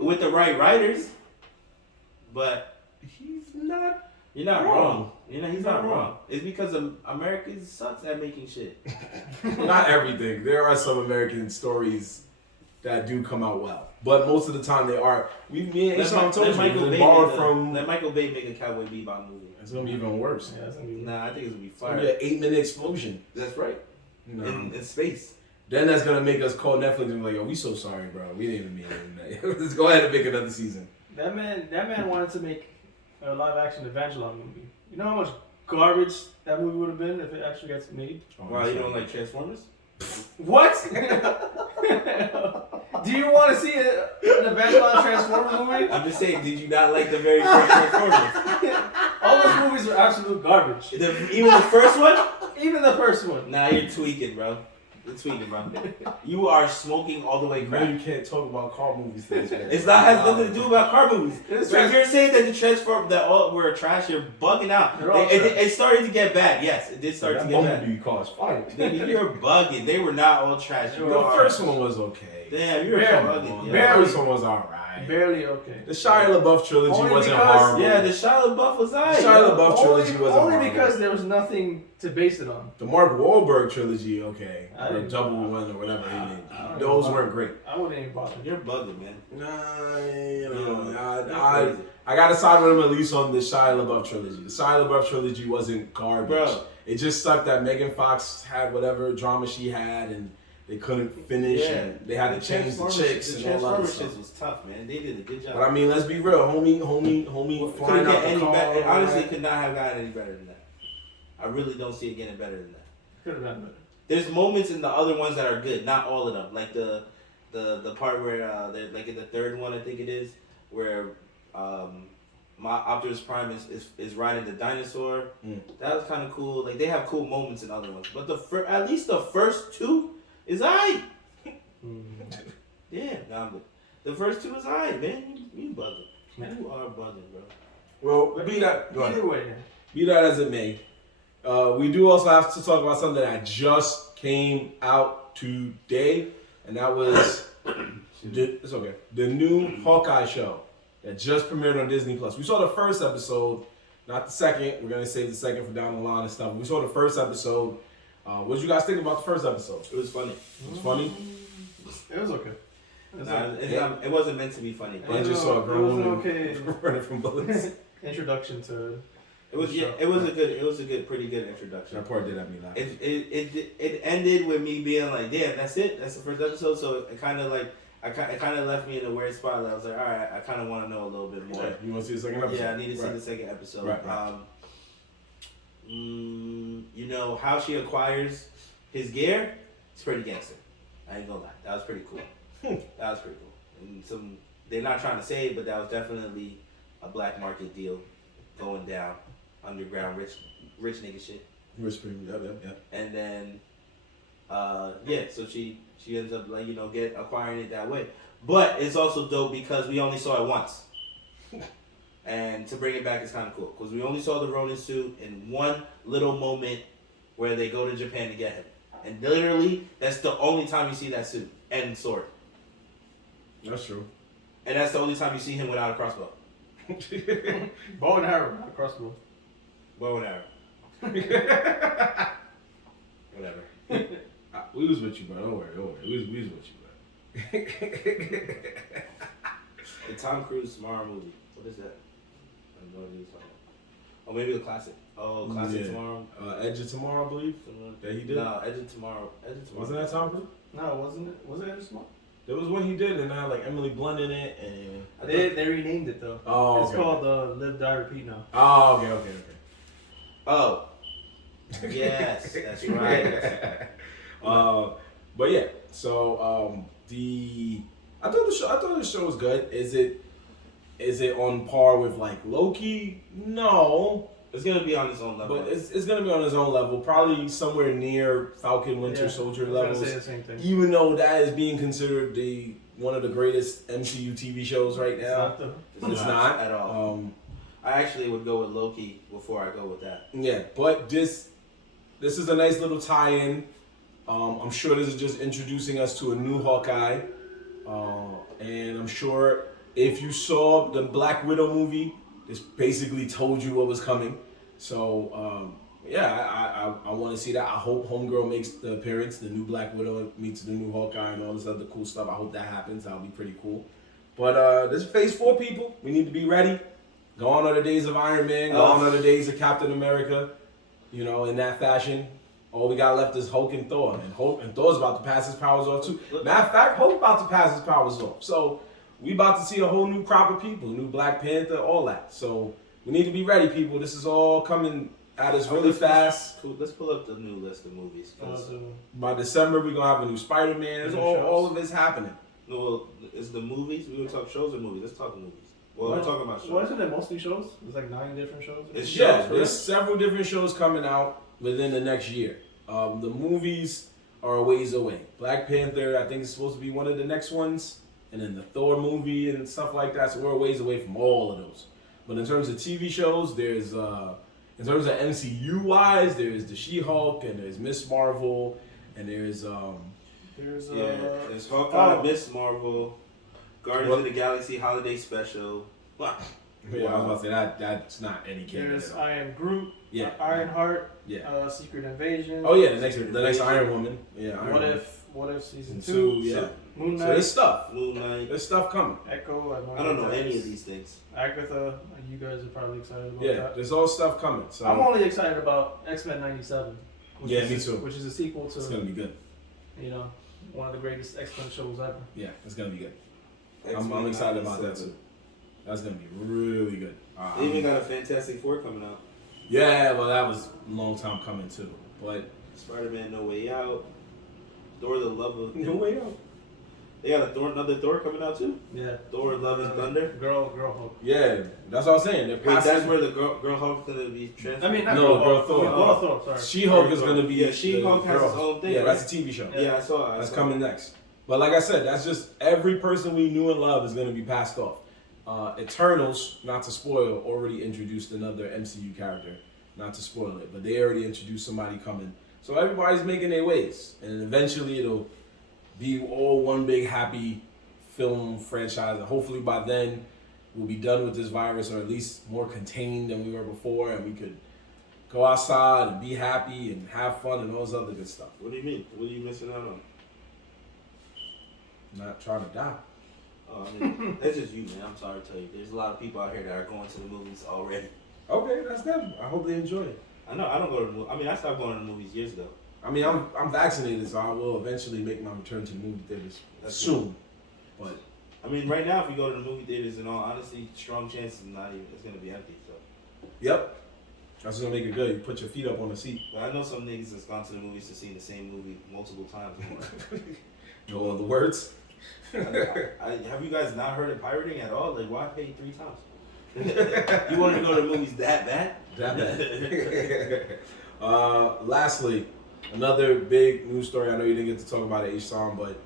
With the right writers, but He's not. you're not wrong. He's not wrong. wrong. It's because America sucks at making shit. Not everything. There are some American stories that do come out well, but most of the time they are. Me and Isham told you they borrowed from. Let Michael Bay make a Cowboy Bebop movie. It's gonna be even worse. Yeah, it's gonna be. Nah, I think it's gonna be It's gonna fire. be an 8-minute explosion. That's right. In space. Then that's gonna make us call Netflix and be like, "Yo, we so sorry, bro. We didn't even mean that. Let's go ahead and make another season." That man wanted to make a live action Evangelon movie. You know how much garbage that movie would have been if it actually gets made? Wow, you don't like Transformers? What? Do you want to see an Evangelon Transformers movie? I'm just saying, did you not like the very first Transformers? All those movies were absolute garbage. Even the first one? Even the first one. Nah, you're tweaking, bro. You're tweaking, bro. You are smoking all the way Now crack. you can't talk about car movies. This man. It's not has nothing to do about car movies. It's If you're saying that the Transformers that all were trash, you're bugging out. They're all It started to get bad. Yes, it did start to get bad. Bumblebee cars fire. Nigga, you're bugging. They were not all trash. The first one was okay. Damn, you're Barely. bugging. The Yeah. first one was alright. Barely okay. The Shia LaBeouf trilogy Only wasn't because- horrible. Yeah, the Shia LaBeouf was The alright. Shia LaBeouf trilogy wasn't Only horrible. because there was nothing to base it on. The Mark Wahlberg trilogy, okay. I Or didn't- double one or whatever he I made. don't Those know. weren't great. I wouldn't even bother. You're bugging, man. Nah, You're crazy. I gotta side with him at least on the Shia LaBeouf trilogy. The Shia LaBeouf trilogy wasn't garbage. Bro. It just sucked that Megan Fox had whatever drama she had and they couldn't finish and they had to change the chicks and all that Transformers stuff. shit was tough, man. They did a good job. But I mean, let's be real, homie flying out the car. It honestly could not have gotten any better than that. I really don't see it getting better than that. Could have been better. There's moments in the other ones that are good, not all of them. Like the part where they're like in the third one, I think it is, where my Optimus Prime is riding the dinosaur. That was kind of cool. Like they have cool moments in other ones, but at least the first two is alright. Yeah, nah, but the first two is alright, man. You bugging. You are bugging, bro. Well, be that as it may, we do also have to talk about something that just came out today, and that was the new Hawkeye show that just premiered on Disney Plus. We saw the first episode, not the second. We're gonna save the second for down the line and stuff. We saw the first episode. What did you guys think about the first episode? It was funny. It was funny. It was okay. It wasn't meant to be funny. I just saw a grown woman okay running from bullets. introduction to. It was a pretty good introduction. That part did have me laughing. It ended with me being like, damn, that's it. That's the first episode. So it kind of left me in a weird spot. I was like, all right, I kind of want to know a little bit more. Yeah, you want to see the second episode? Yeah, I need to see the second episode. Right. You know how she acquires his gear? It's pretty gangster. I ain't gonna lie. That was pretty cool. That was pretty cool. And they're not trying to say it, but that was definitely a black market deal going down, underground rich nigga shit. Whispering, yeah. And then So she ends up like acquiring it that way. But it's also dope because we only saw it once, and to bring it back is kind of cool because we only saw the Ronin suit in one little moment where they go to Japan to get him, and literally that's the only time you see that suit and sword. That's true. And that's the only time you see him without a crossbow. Bow and arrow, not crossbow. Bow and arrow. Whatever. We was with you, bro. Don't worry. We was with you, bro. The Tom Cruise Tomorrow movie. What is that? I don't know what he was talking about. Oh, maybe the classic. Oh, classic Tomorrow. Edge of Tomorrow, I believe. That he did. No, Edge of Tomorrow. Wasn't that Tom Cruise? No, wasn't it? Was it Edge of Tomorrow? There was one he did, and I had like Emily Blunt in it, and They renamed it though. Oh, it's called Live Die Repeat now. Oh, okay. Oh, yes, that's right. But yeah, so I thought the show was good. Is it on par with like Loki? No. It's gonna be on its own level. But it's gonna be on its own level, probably somewhere near Falcon Winter Soldier levels. Say the same thing. Even though that is being considered one of the greatest MCU TV shows right now. It's not at all. I actually would go with Loki before I go with that. Yeah, but this is a nice little tie-in. I'm sure this is just introducing us to a new Hawkeye, and I'm sure if you saw the Black Widow movie, this basically told you what was coming. So, I want to see that. I hope Homegirl makes the appearance. The new Black Widow meets the new Hawkeye and all this other cool stuff. I hope that happens. That'll be pretty cool. But this is Phase 4, people. We need to be ready. Gone are the days of Iron Man. Gone are the days of Captain America. In that fashion. All we got left is Hulk and Thor. And Thor's about to pass his powers off, too. Matter of fact, Hulk's about to pass his powers off. So, we about to see a whole new crop of people, new Black Panther, all that. So we need to be ready, people. This is all coming at us really fast. Cool. Let's pull up the new list of movies. By December, we're gonna have a new Spider-Man. It's all of this happening. No, well, is the movies? We gonna talk shows or movies? Let's talk movies. Well, we're talking about shows. Well, isn't it mostly shows? There's like 9 different shows. It's shows, yeah, there's several different shows coming out within the next year. The movies are a ways away. Black Panther, I think, is supposed to be one of the next ones. And then the Thor movie and stuff like that. So we're a ways away from all of those. But in terms of TV shows, there's, in terms of MCU-wise, there's the She-Hulk, and there's Miss Marvel, and there's Hawkeye, Miss Marvel, Guardians of the Galaxy Holiday Special. Yeah, I was about to say, that's not any canon. There's I Am Groot, yeah. Ironheart, yeah. Secret Invasion. Oh yeah, the next Iron Woman. Yeah. What if season 2? Yeah. Moon Knight. So there's stuff. Moon Knight. There's stuff coming. Echo. I don't know any of these things. Agatha. You guys are probably excited about that. that. There's all stuff coming. So I'm only excited about X-Men '97. Me too. Which is a sequel to. It's gonna be good. One of the greatest X-Men shows ever. Yeah, it's gonna be good. I'm excited about that too. That's gonna be really good. They even got a Fantastic Four coming out. Yeah, well, that was a long time coming too. But Spider-Man: No Way Out. Thor: The Love of No Way Out. They got another Thor coming out too. Yeah. Thor: Love and Thunder. Girl Hulk. Yeah, that's what I'm saying. Wait, that's where the girl Hulk's gonna be transferred. I mean, not no, Girl Thor. Thor. Sorry. She-Hulk is gonna be. Yeah, She-Hulk has its own thing. Yeah, right? that's a TV show. Yeah, I saw it. That's coming next. But like I said, that's just every person we knew and loved is gonna be passed off. Eternals, not to spoil, already introduced another MCU character. Not to spoil it, but they already introduced somebody coming. So everybody's making their ways, and eventually it'll be all one big happy film franchise. And hopefully by then we'll be done with this virus, or at least more contained than we were before, and we could go outside and be happy and have fun and all this other good stuff. What do you mean? What are you missing out on? Not trying to die. Oh, I mean, that's just you, man. I'm sorry to tell you. There's a lot of people out here that are going to the movies already. Okay, that's them. I hope they enjoy it. I know. I don't go to the movies. I mean, I stopped going to the movies years ago. I mean, I'm vaccinated, so I will eventually make my return to the movie theaters soon. But I mean, right now, if you go to the movie theaters, in all honesty, strong chances it's gonna be empty. So. Yep. That's gonna make it good. You put your feet up on the seat. But I know some niggas that's gone to the movies to see the same movie multiple times. You know the words. Have you guys not heard of pirating at all? Like, why pay 3 times? You want to go to the movies that bad? That bad. Lastly, another big news story. I know you didn't get to talk about it, Isham, but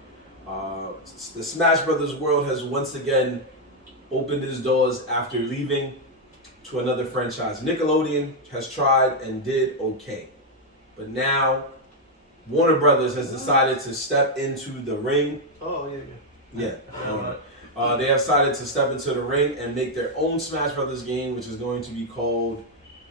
the Smash Brothers world has once again opened its doors after leaving to another franchise. Nickelodeon has tried and did okay, but now Warner Brothers has decided to step into the ring. Oh, Yeah. They have decided to step into the ring and make their own Smash Brothers game, which is going to be called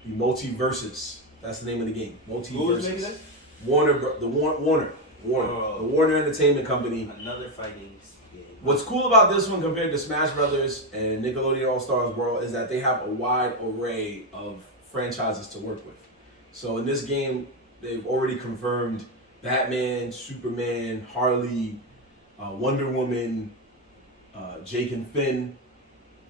the Multiverses. That's the name of the game. Multiverses. Who was making that? Warner, the Warner, the Warner Entertainment Company. Another fighting game. What's cool about this one compared to Smash Brothers and Nickelodeon All Stars World is that they have a wide array of franchises to work with. So in this game, they've already confirmed Batman, Superman, Harley, Wonder Woman, Jake and Finn,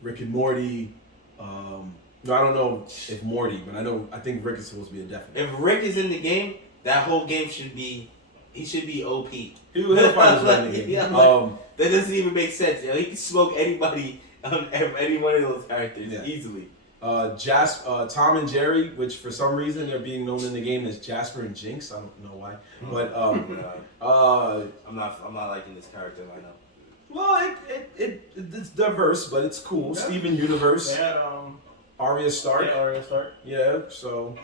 Rick and Morty. No, I don't know if Morty, but I think Rick is supposed to be a definite. If Rick is in the game, that whole game should be OP. He'll find his way in the game. Yeah, that doesn't even make sense. You know, he can smoke anybody on any one of those characters easily. Tom and Jerry, which for some reason they're being known in the game as Jasper and Jinx. I don't know why, but I'm not liking this character lineup. Well, it's diverse, but it's cool. Yeah. Steven Universe. Yeah. Arya Stark. Yeah, Arya Stark. Yeah, so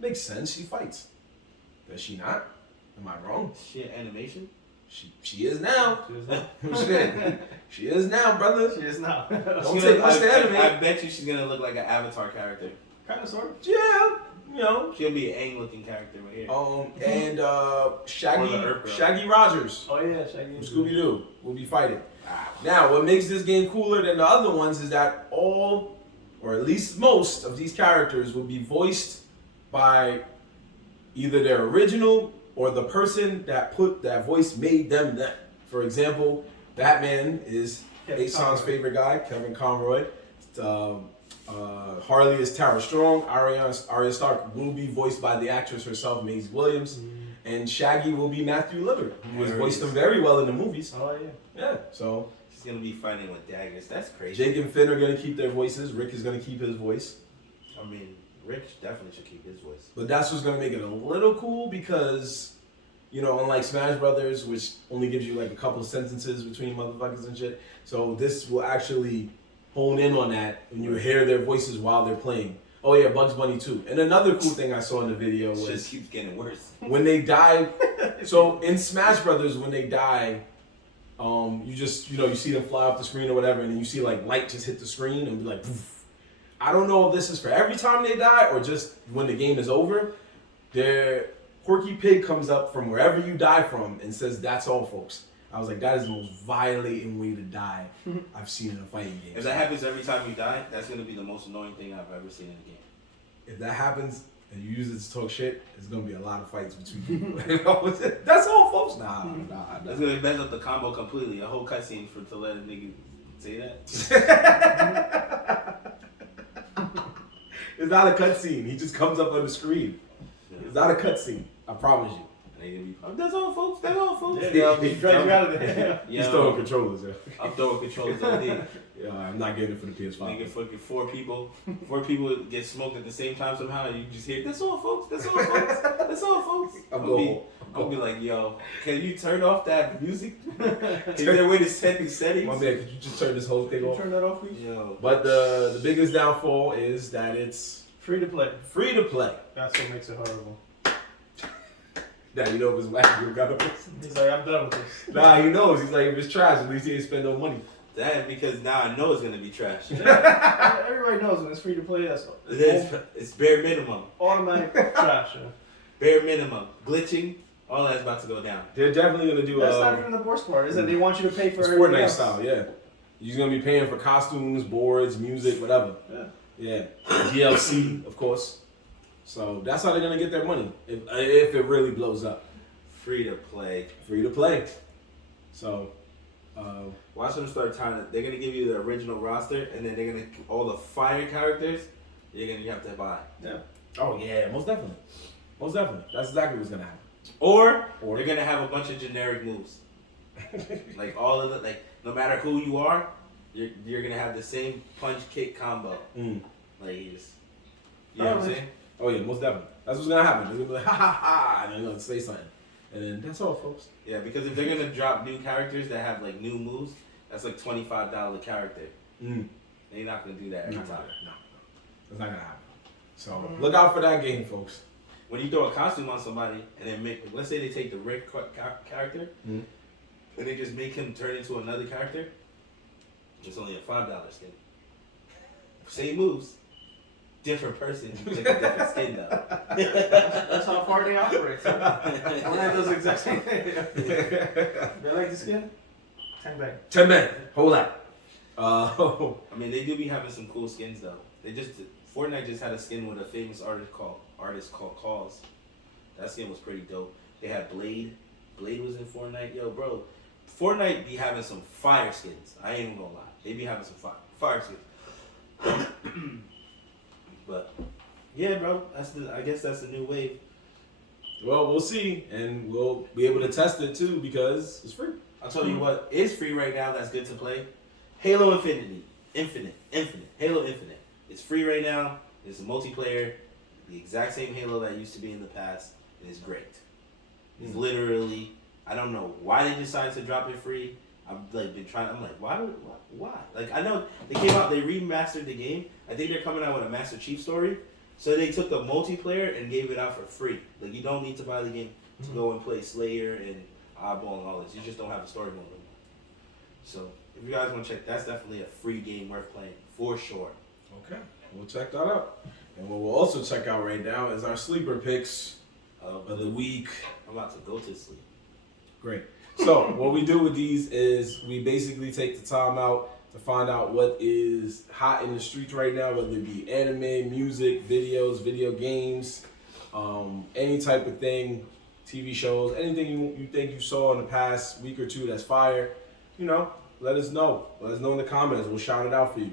makes sense. She fights. Does she not? Am I wrong? She an animation? She is now. She is now. She is now, brother. She is now. Don't take much to animate. I bet you she's gonna look like an Avatar character. Kind of, sort of. Yeah, you know. She'll be an Aang-looking character right here. And Shaggy Rogers. Oh yeah, Shaggy. From Scooby-Doo will be fighting. Now, what makes this game cooler than the other ones is that all, or at least most, of these characters will be voiced by either their original or the person that put that voice made them them. For example, Batman is Asan's favorite guy, Kevin Conroy. Harley is Tara Strong. Arya Stark will be voiced by the actress herself, Maisie Williams. And Shaggy will be Matthew Lillard, who has voiced him very well in the movies. Oh yeah. Yeah, so she's gonna be fighting with daggers. That's crazy. Jake and Finn are gonna keep their voices. Rick is gonna keep his voice. I mean, Rick definitely should keep his voice. But that's what's gonna make it a little cool because, you know, unlike Smash Brothers, which only gives you like a couple sentences between motherfuckers and shit, so this will actually hone in on that when you hear their voices while they're playing. Oh yeah, Bugs Bunny too. And another cool thing I saw in the video was it just keeps getting worse. When they die. So in Smash Brothers, when they die, you just, you know, you see them fly off the screen or whatever, and then you see like light just hit the screen and be like, poof. I don't know if this is for every time they die or just when the game is over. Their Porky Pig comes up from wherever you die from and says, "That's all, folks." I was like, that is the most violating way to die I've seen in a fighting game. If that happens every time you die, that's going to be the most annoying thing I've ever seen in a game. If that happens and you use it to talk shit, it's going to be a lot of fights between people. That's all, folks. Nah. That's going to mess up the combo completely. A whole cutscene to let a nigga say that. It's not a cutscene. He just comes up on the screen. Yeah. It's not a cutscene. I promise you. That's all, folks. That's all, folks. Yeah, he drags you out of there. He's throwing controllers. Yeah. I'm throwing controllers all day. Yeah, I'm not getting it for the PS5. Nigga, fucking four people get smoked at the same time somehow, and you just hear, "That's all, folks. That's all, folks. That's all, folks." I'll be like, "Yo, can you turn off that music? Is there a way to set these settings?" My man, could you just turn this whole thing off? Turn that off, please. Yo. But the biggest downfall is that it's free to play. Free to play. That's what makes it horrible. Now you know if it's whack, you got to. He's like, I'm done with this. Nah, he knows. He's like, if it's trash, at least he ain't spend no money. That because now I know it's gonna be trash. Yeah. Everybody knows when it's free to play. It's bare minimum. Automatic trash. Yeah. Bare minimum. Glitching. All that's about to go down. They're definitely gonna do. That's not even the worst part. Is that they want you to pay for it's everything Fortnite else. style, yeah. You're gonna be paying for costumes, boards, music, whatever. Yeah. DLC, of course. So that's how they're gonna get their money if it really blows up. Free to play. Free to play. So. Watch them start tying it. They're gonna give you the original roster, and then they're gonna all the fire characters. You have to buy. Yeah. Oh yeah, most definitely. Most definitely. That's exactly what's gonna happen. Or they're gonna have a bunch of generic moves. Like all of the no matter who you are, you're gonna have the same punch kick combo. Like you know what I'm saying? Oh yeah, most definitely. That's what's gonna happen. They're gonna be like, ha ha ha, and they're gonna say something, and then that's all, folks. Yeah, because if they're gonna drop new characters that have like new moves, that's like $25 character. They're not gonna do that every time. No, that's not gonna happen. So look out for that game, folks. When you throw a costume on somebody and then make, let's say they take the Rick character and they just make him turn into another character, it's only a $5 skin. Same moves, different person, you take a different skin though. That's how far they operate. So. Fortnite does the exact same thing. They like the skin? 10 bang. 10 men, hold on. I mean, they do be having some cool skins though. Fortnite just had a skin with a famous artist called Cause. That skin was pretty dope. They had Blade. Blade was in Fortnite. Yo, bro, Fortnite be having some fire skins. I ain't even gonna lie. They be having some fire skins. But yeah, bro, I guess that's the new wave. Well, we'll see, and we'll be able to test it too because it's free. I'll tell you what is free right now. That's good to play. Halo Infinite. Halo Infinite. It's free right now. It's a multiplayer. The exact same Halo that used to be in the past. And it's great. It's literally, I don't know why they decided to drop it free. I'm like why? Like I know they came out, they remastered the game. I think they're coming out with a Master Chief story. So they took the multiplayer and gave it out for free. Like you don't need to buy the game to go and play Slayer and Oddball and all this. You just don't have a story mode anymore. So if you guys want to check, that's definitely a free game worth playing for sure. Okay, we'll check that out. And what we'll also check out right now is our sleeper picks of the week. I'm about to go to sleep. Great. So what we do with these is we basically take the time out to find out what is hot in the streets right now, whether it be anime, music, videos, video games, any type of thing, TV shows, anything you think you saw in the past week or two that's fire, let us know. Let us know in the comments. We'll shout it out for you.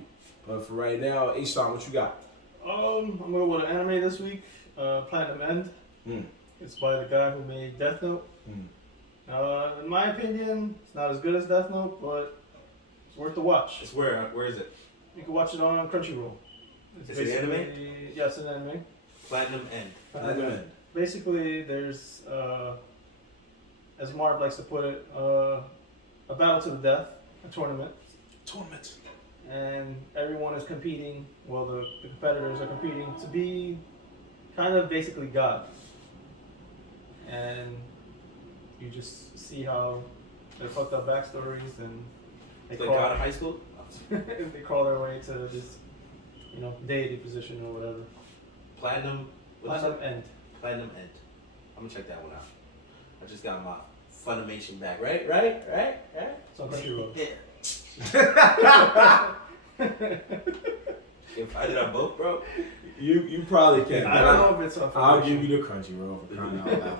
But for right now, H-Star, what you got? I'm going to go to anime this week, Platinum End. It's by the guy who made Death Note. In my opinion, it's not as good as Death Note, but it's worth the watch. It's where is it? You can watch it on Crunchyroll. Is it anime? Yes, an anime. Platinum End. Platinum End. Basically, there's, as Marv likes to put it, a battle to the death, a tournament. And everyone is competing, well, the competitors are competing to be kind of basically God. And you just see how they fucked up backstories and they Like God of high school? they crawl their way to this, deity position or whatever. Platinum End. Platinum End. I'm gonna check that one out. I just got my Funimation back. Right? It's on Crunchyroll. Yeah. If I did on both, bro. You probably can. I don't know if it's on Funimation. I'll give you the Crunchyroll for crying out loud.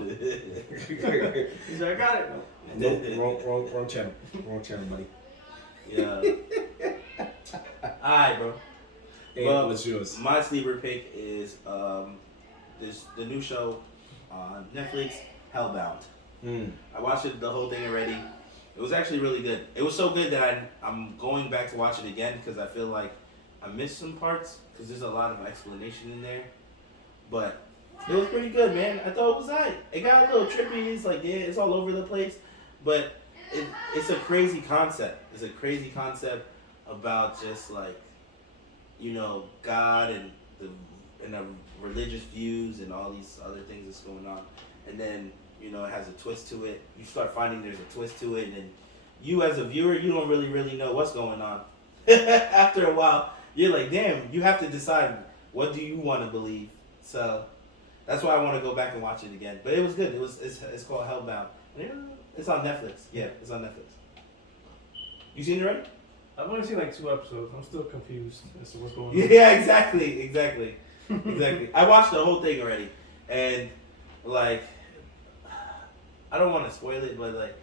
He's like, I got it. Wrong channel. Wrong channel, buddy. Yeah. Alright, bro. Hey, well, what's yours? My sleeper pick is the new show on Netflix, Hellbound. I watched the whole thing already. It was actually really good. It was so good that I'm going back to watch it again because I feel like I missed some parts because there's a lot of explanation in there. But it was pretty good, man. I thought it was alright. It got a little trippy. It's like, yeah, it's all over the place. But it's a crazy concept. It's a crazy concept about just like, God and the religious views and all these other things that's going on. And then, it has a twist to it. You start finding there's a twist to it, and then you as a viewer, you don't really know what's going on. After a while, you're like, damn, you have to decide what do you want to believe. So that's why I want to go back and watch it again. But it was good. It's called Hellbound. It's on Netflix. Yeah, it's on Netflix. You seen it already? I've only seen like 2 episodes. I'm still confused as to what's going on. Yeah, exactly. I watched the whole thing already, and like, I don't want to spoil it, but like,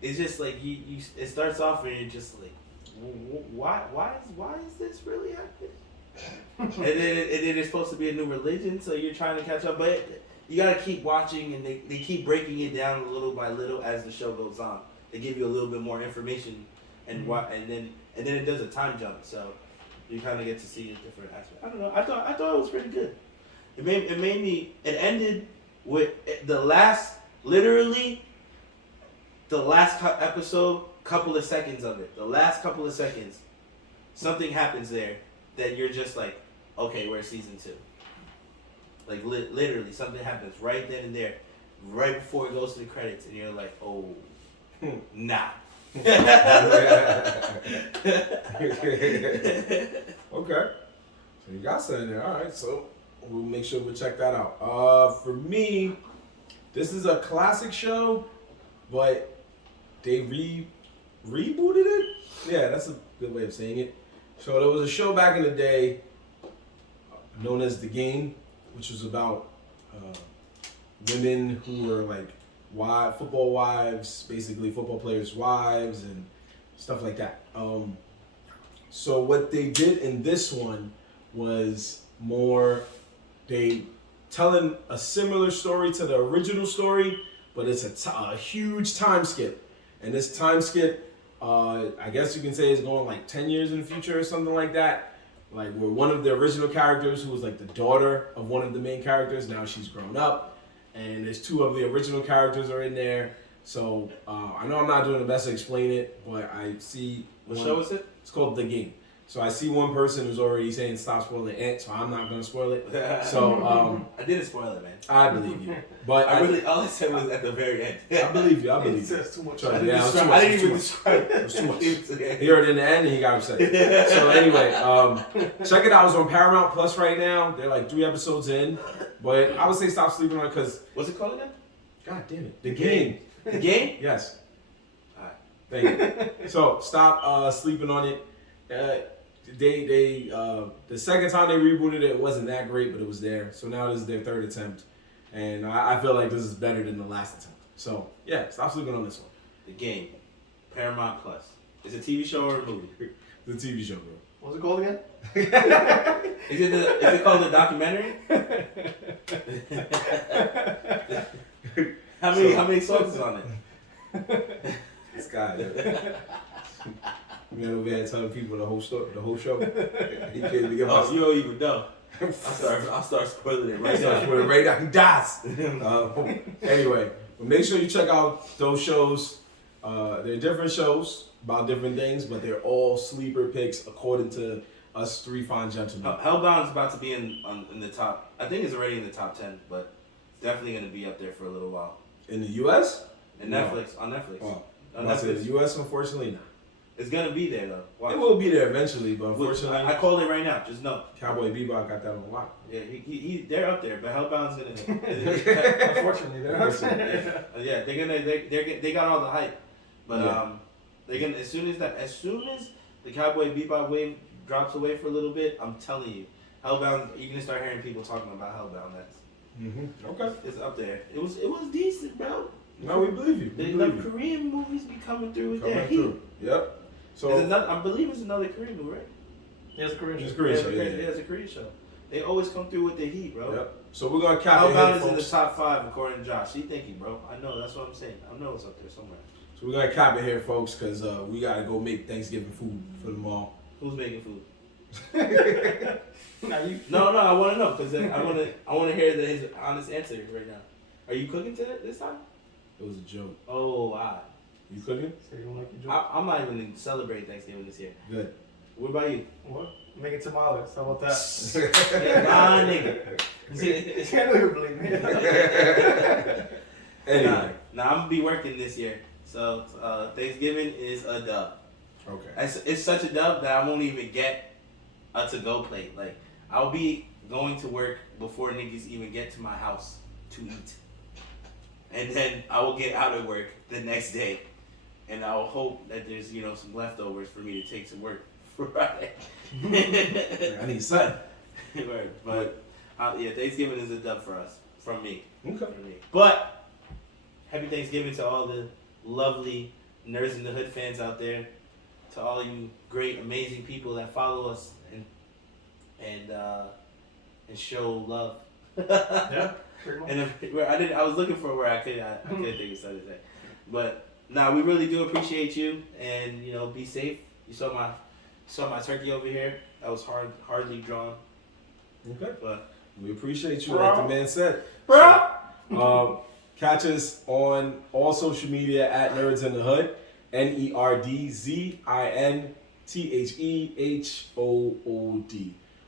it's just like it starts off and you're just like, why is this really happening? and then it's supposed to be a new religion, so you're trying to catch up, but you gotta keep watching, and they keep breaking it down little by little as the show goes on. They give you a little bit more information, and and then it does a time jump, so you kind of get to see a different aspect. I don't know. I thought it was pretty good. It made me. It ended with literally the last episode. Couple of seconds of it. The last couple of seconds, something happens there that you're just like, okay, where's season 2? Like literally, something happens right then and there, right before it goes to the credits, and you're like, oh, nah. Okay. So you got something there. All right. So we'll make sure we check that out. For me, this is a classic show, but they rebooted it. Yeah, that's a good way of saying it. So there was a show back in the day known as The Game, which was about women who were like football wives, basically football players' wives and stuff like that. So what they did in this one was more they telling a similar story to the original story, but it's a huge time skip. And this time skip, I guess you can say is going like 10 years in the future or something like that. Like where one of the original characters, who was like the daughter of one of the main characters, now she's grown up. And there's 2 of the original characters are in there. So I know I'm not doing the best to explain it, but I see... What show is it? It's called The Game. So I see one person who's already saying stop spoiling it, so I'm not going to spoil it. So I didn't spoil it, man. I believe you. But all I said was at the very end. I believe you. I believe you. That's too much. I didn't even describe it. It was too much. He heard it in the end and he got upset. So anyway, check it out. It's on Paramount Plus right now. They're like 3 episodes in. But I would say stop sleeping on it because... What's it called again? God damn it. The Game. The Game? Yes. Alright. Thank you. So stop sleeping on it. The second time they rebooted it wasn't that great, but it was there. So now this is their 3rd attempt. And I feel like this is better than the last attempt. So yeah, stop sleeping on this one. The Game. Paramount Plus. Is it a TV show or a movie? It's a TV show, bro. What's it called again? Is it called a documentary? How many songs is on it? This guy. You know, we had telling people the whole show. He can't even give us. You don't even know. I'll start spoiling it right now. Spoiling right now. He dies. Anyway, but make sure you check out those shows. They're different shows about different things, but they're all sleeper picks according to us 3 fine gentlemen. Hellbound's about to be in the top. I think it's already in the top 10, but it's definitely going to be up there for a little while. In the U.S. On Netflix. Oh, on Netflix. In the U.S. Unfortunately, not. It's gonna be there though. Watch. It will be there eventually, but unfortunately, I called it right now. Just know. Cowboy Bebop got that on lock. Yeah, they're up there, but Hellbound's gonna. Unfortunately, they're up there. Yeah, they got all the hype, but they're gonna as soon as the Cowboy Bebop wave drops away for a little bit, I'm telling you, Hellbound, you're gonna start hearing people talking about Hellbound next. Okay. It's up there. It was decent, bro. No, we believe you. The Korean movies be coming through with their heat. Yep. So I believe it's another Korean movie, right? Yeah, it's a Korean show. It's a Korean show. They always come through with the heat, bro. Yep. So we're gonna cap it Hellbound here, is in the folks. top 5 according to Josh. He thinking, bro. I know. That's what I'm saying. I know it's up there somewhere. So we're gonna cap it here, folks, because we gotta go make Thanksgiving food for them all. Who's making food? No, I want to know because I want to hear his honest answer right now. Are you cooking this time? It was a joke. Oh, wow. You cooking? So you don't like your joke? I'm not even celebrating Thanksgiving this year. Good. What about you? What? Making tamales. How about that? Nah, nigga. You can't even believe me. Anyway. Nah, I'm gonna be working this year, so Thanksgiving is a dub. Okay. It's such a dub that I won't even get a to-go plate. Like I'll be going to work before niggas even get to my house to eat, and then I will get out of work the next day, and I will hope that there's some leftovers for me to take to work Friday. I need something. Right, but Thanksgiving is a dub for us, from me. Okay. From me. But happy Thanksgiving to all the lovely Nerds in the Hood fans out there, to all you great, amazing people that follow us and show love. Yeah. And I was looking for where I couldn't think of something to say, but we really do appreciate you, and be safe. You saw my turkey over here. That was hardly drawn. Okay. But We appreciate you, Bro. like the man said. Bro. Catch us on all social media at Nerds in the Hood. NerdZinthehOod.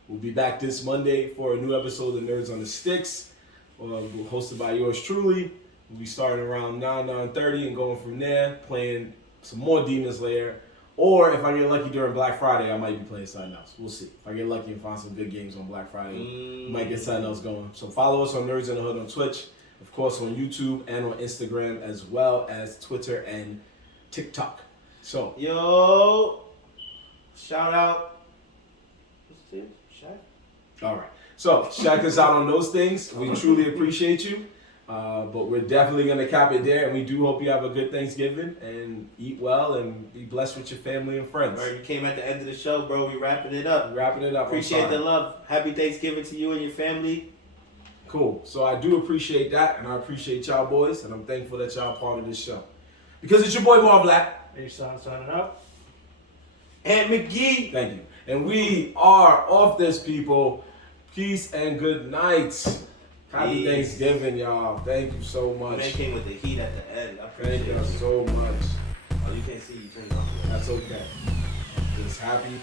We'll be back this Monday for a new episode of Nerds on the Sticks, hosted by yours truly. We'll be starting around 9:30 and going from there, playing some more Demon Slayer. Or if I get lucky during Black Friday, I might be playing something else. We'll see. If I get lucky and find some good games on Black Friday, might get something else going. So follow us on Nerds in the Hood on Twitch, of course on YouTube and on Instagram, as well as Twitter and TikTok. So Yo, shout out. What's his name? Shaq? all right. So check us out on those things. We truly appreciate you. But we're definitely going to cap it there. And we do hope you have a good Thanksgiving and eat well and be blessed with your family and friends. Bro, you came at the end of the show, bro. We wrapping it up. Appreciate the love. Happy Thanksgiving to you and your family. Cool. So I do appreciate that. And I appreciate y'all boys. And I'm thankful that y'all part of this show. Because it's your boy Marv Black. Hey, son, signing out. And McGee. Thank you. And we are off this, people. Peace and good night. Happy Peace. Thanksgiving, y'all. Thank you so much. Man came with the heat at the end. I appreciate Thank you it. so much. Oh, you can't see. You turned it off. That's okay. Just happy.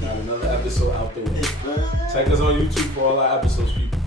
Got another episode out there. Check us on YouTube for all our episodes, people.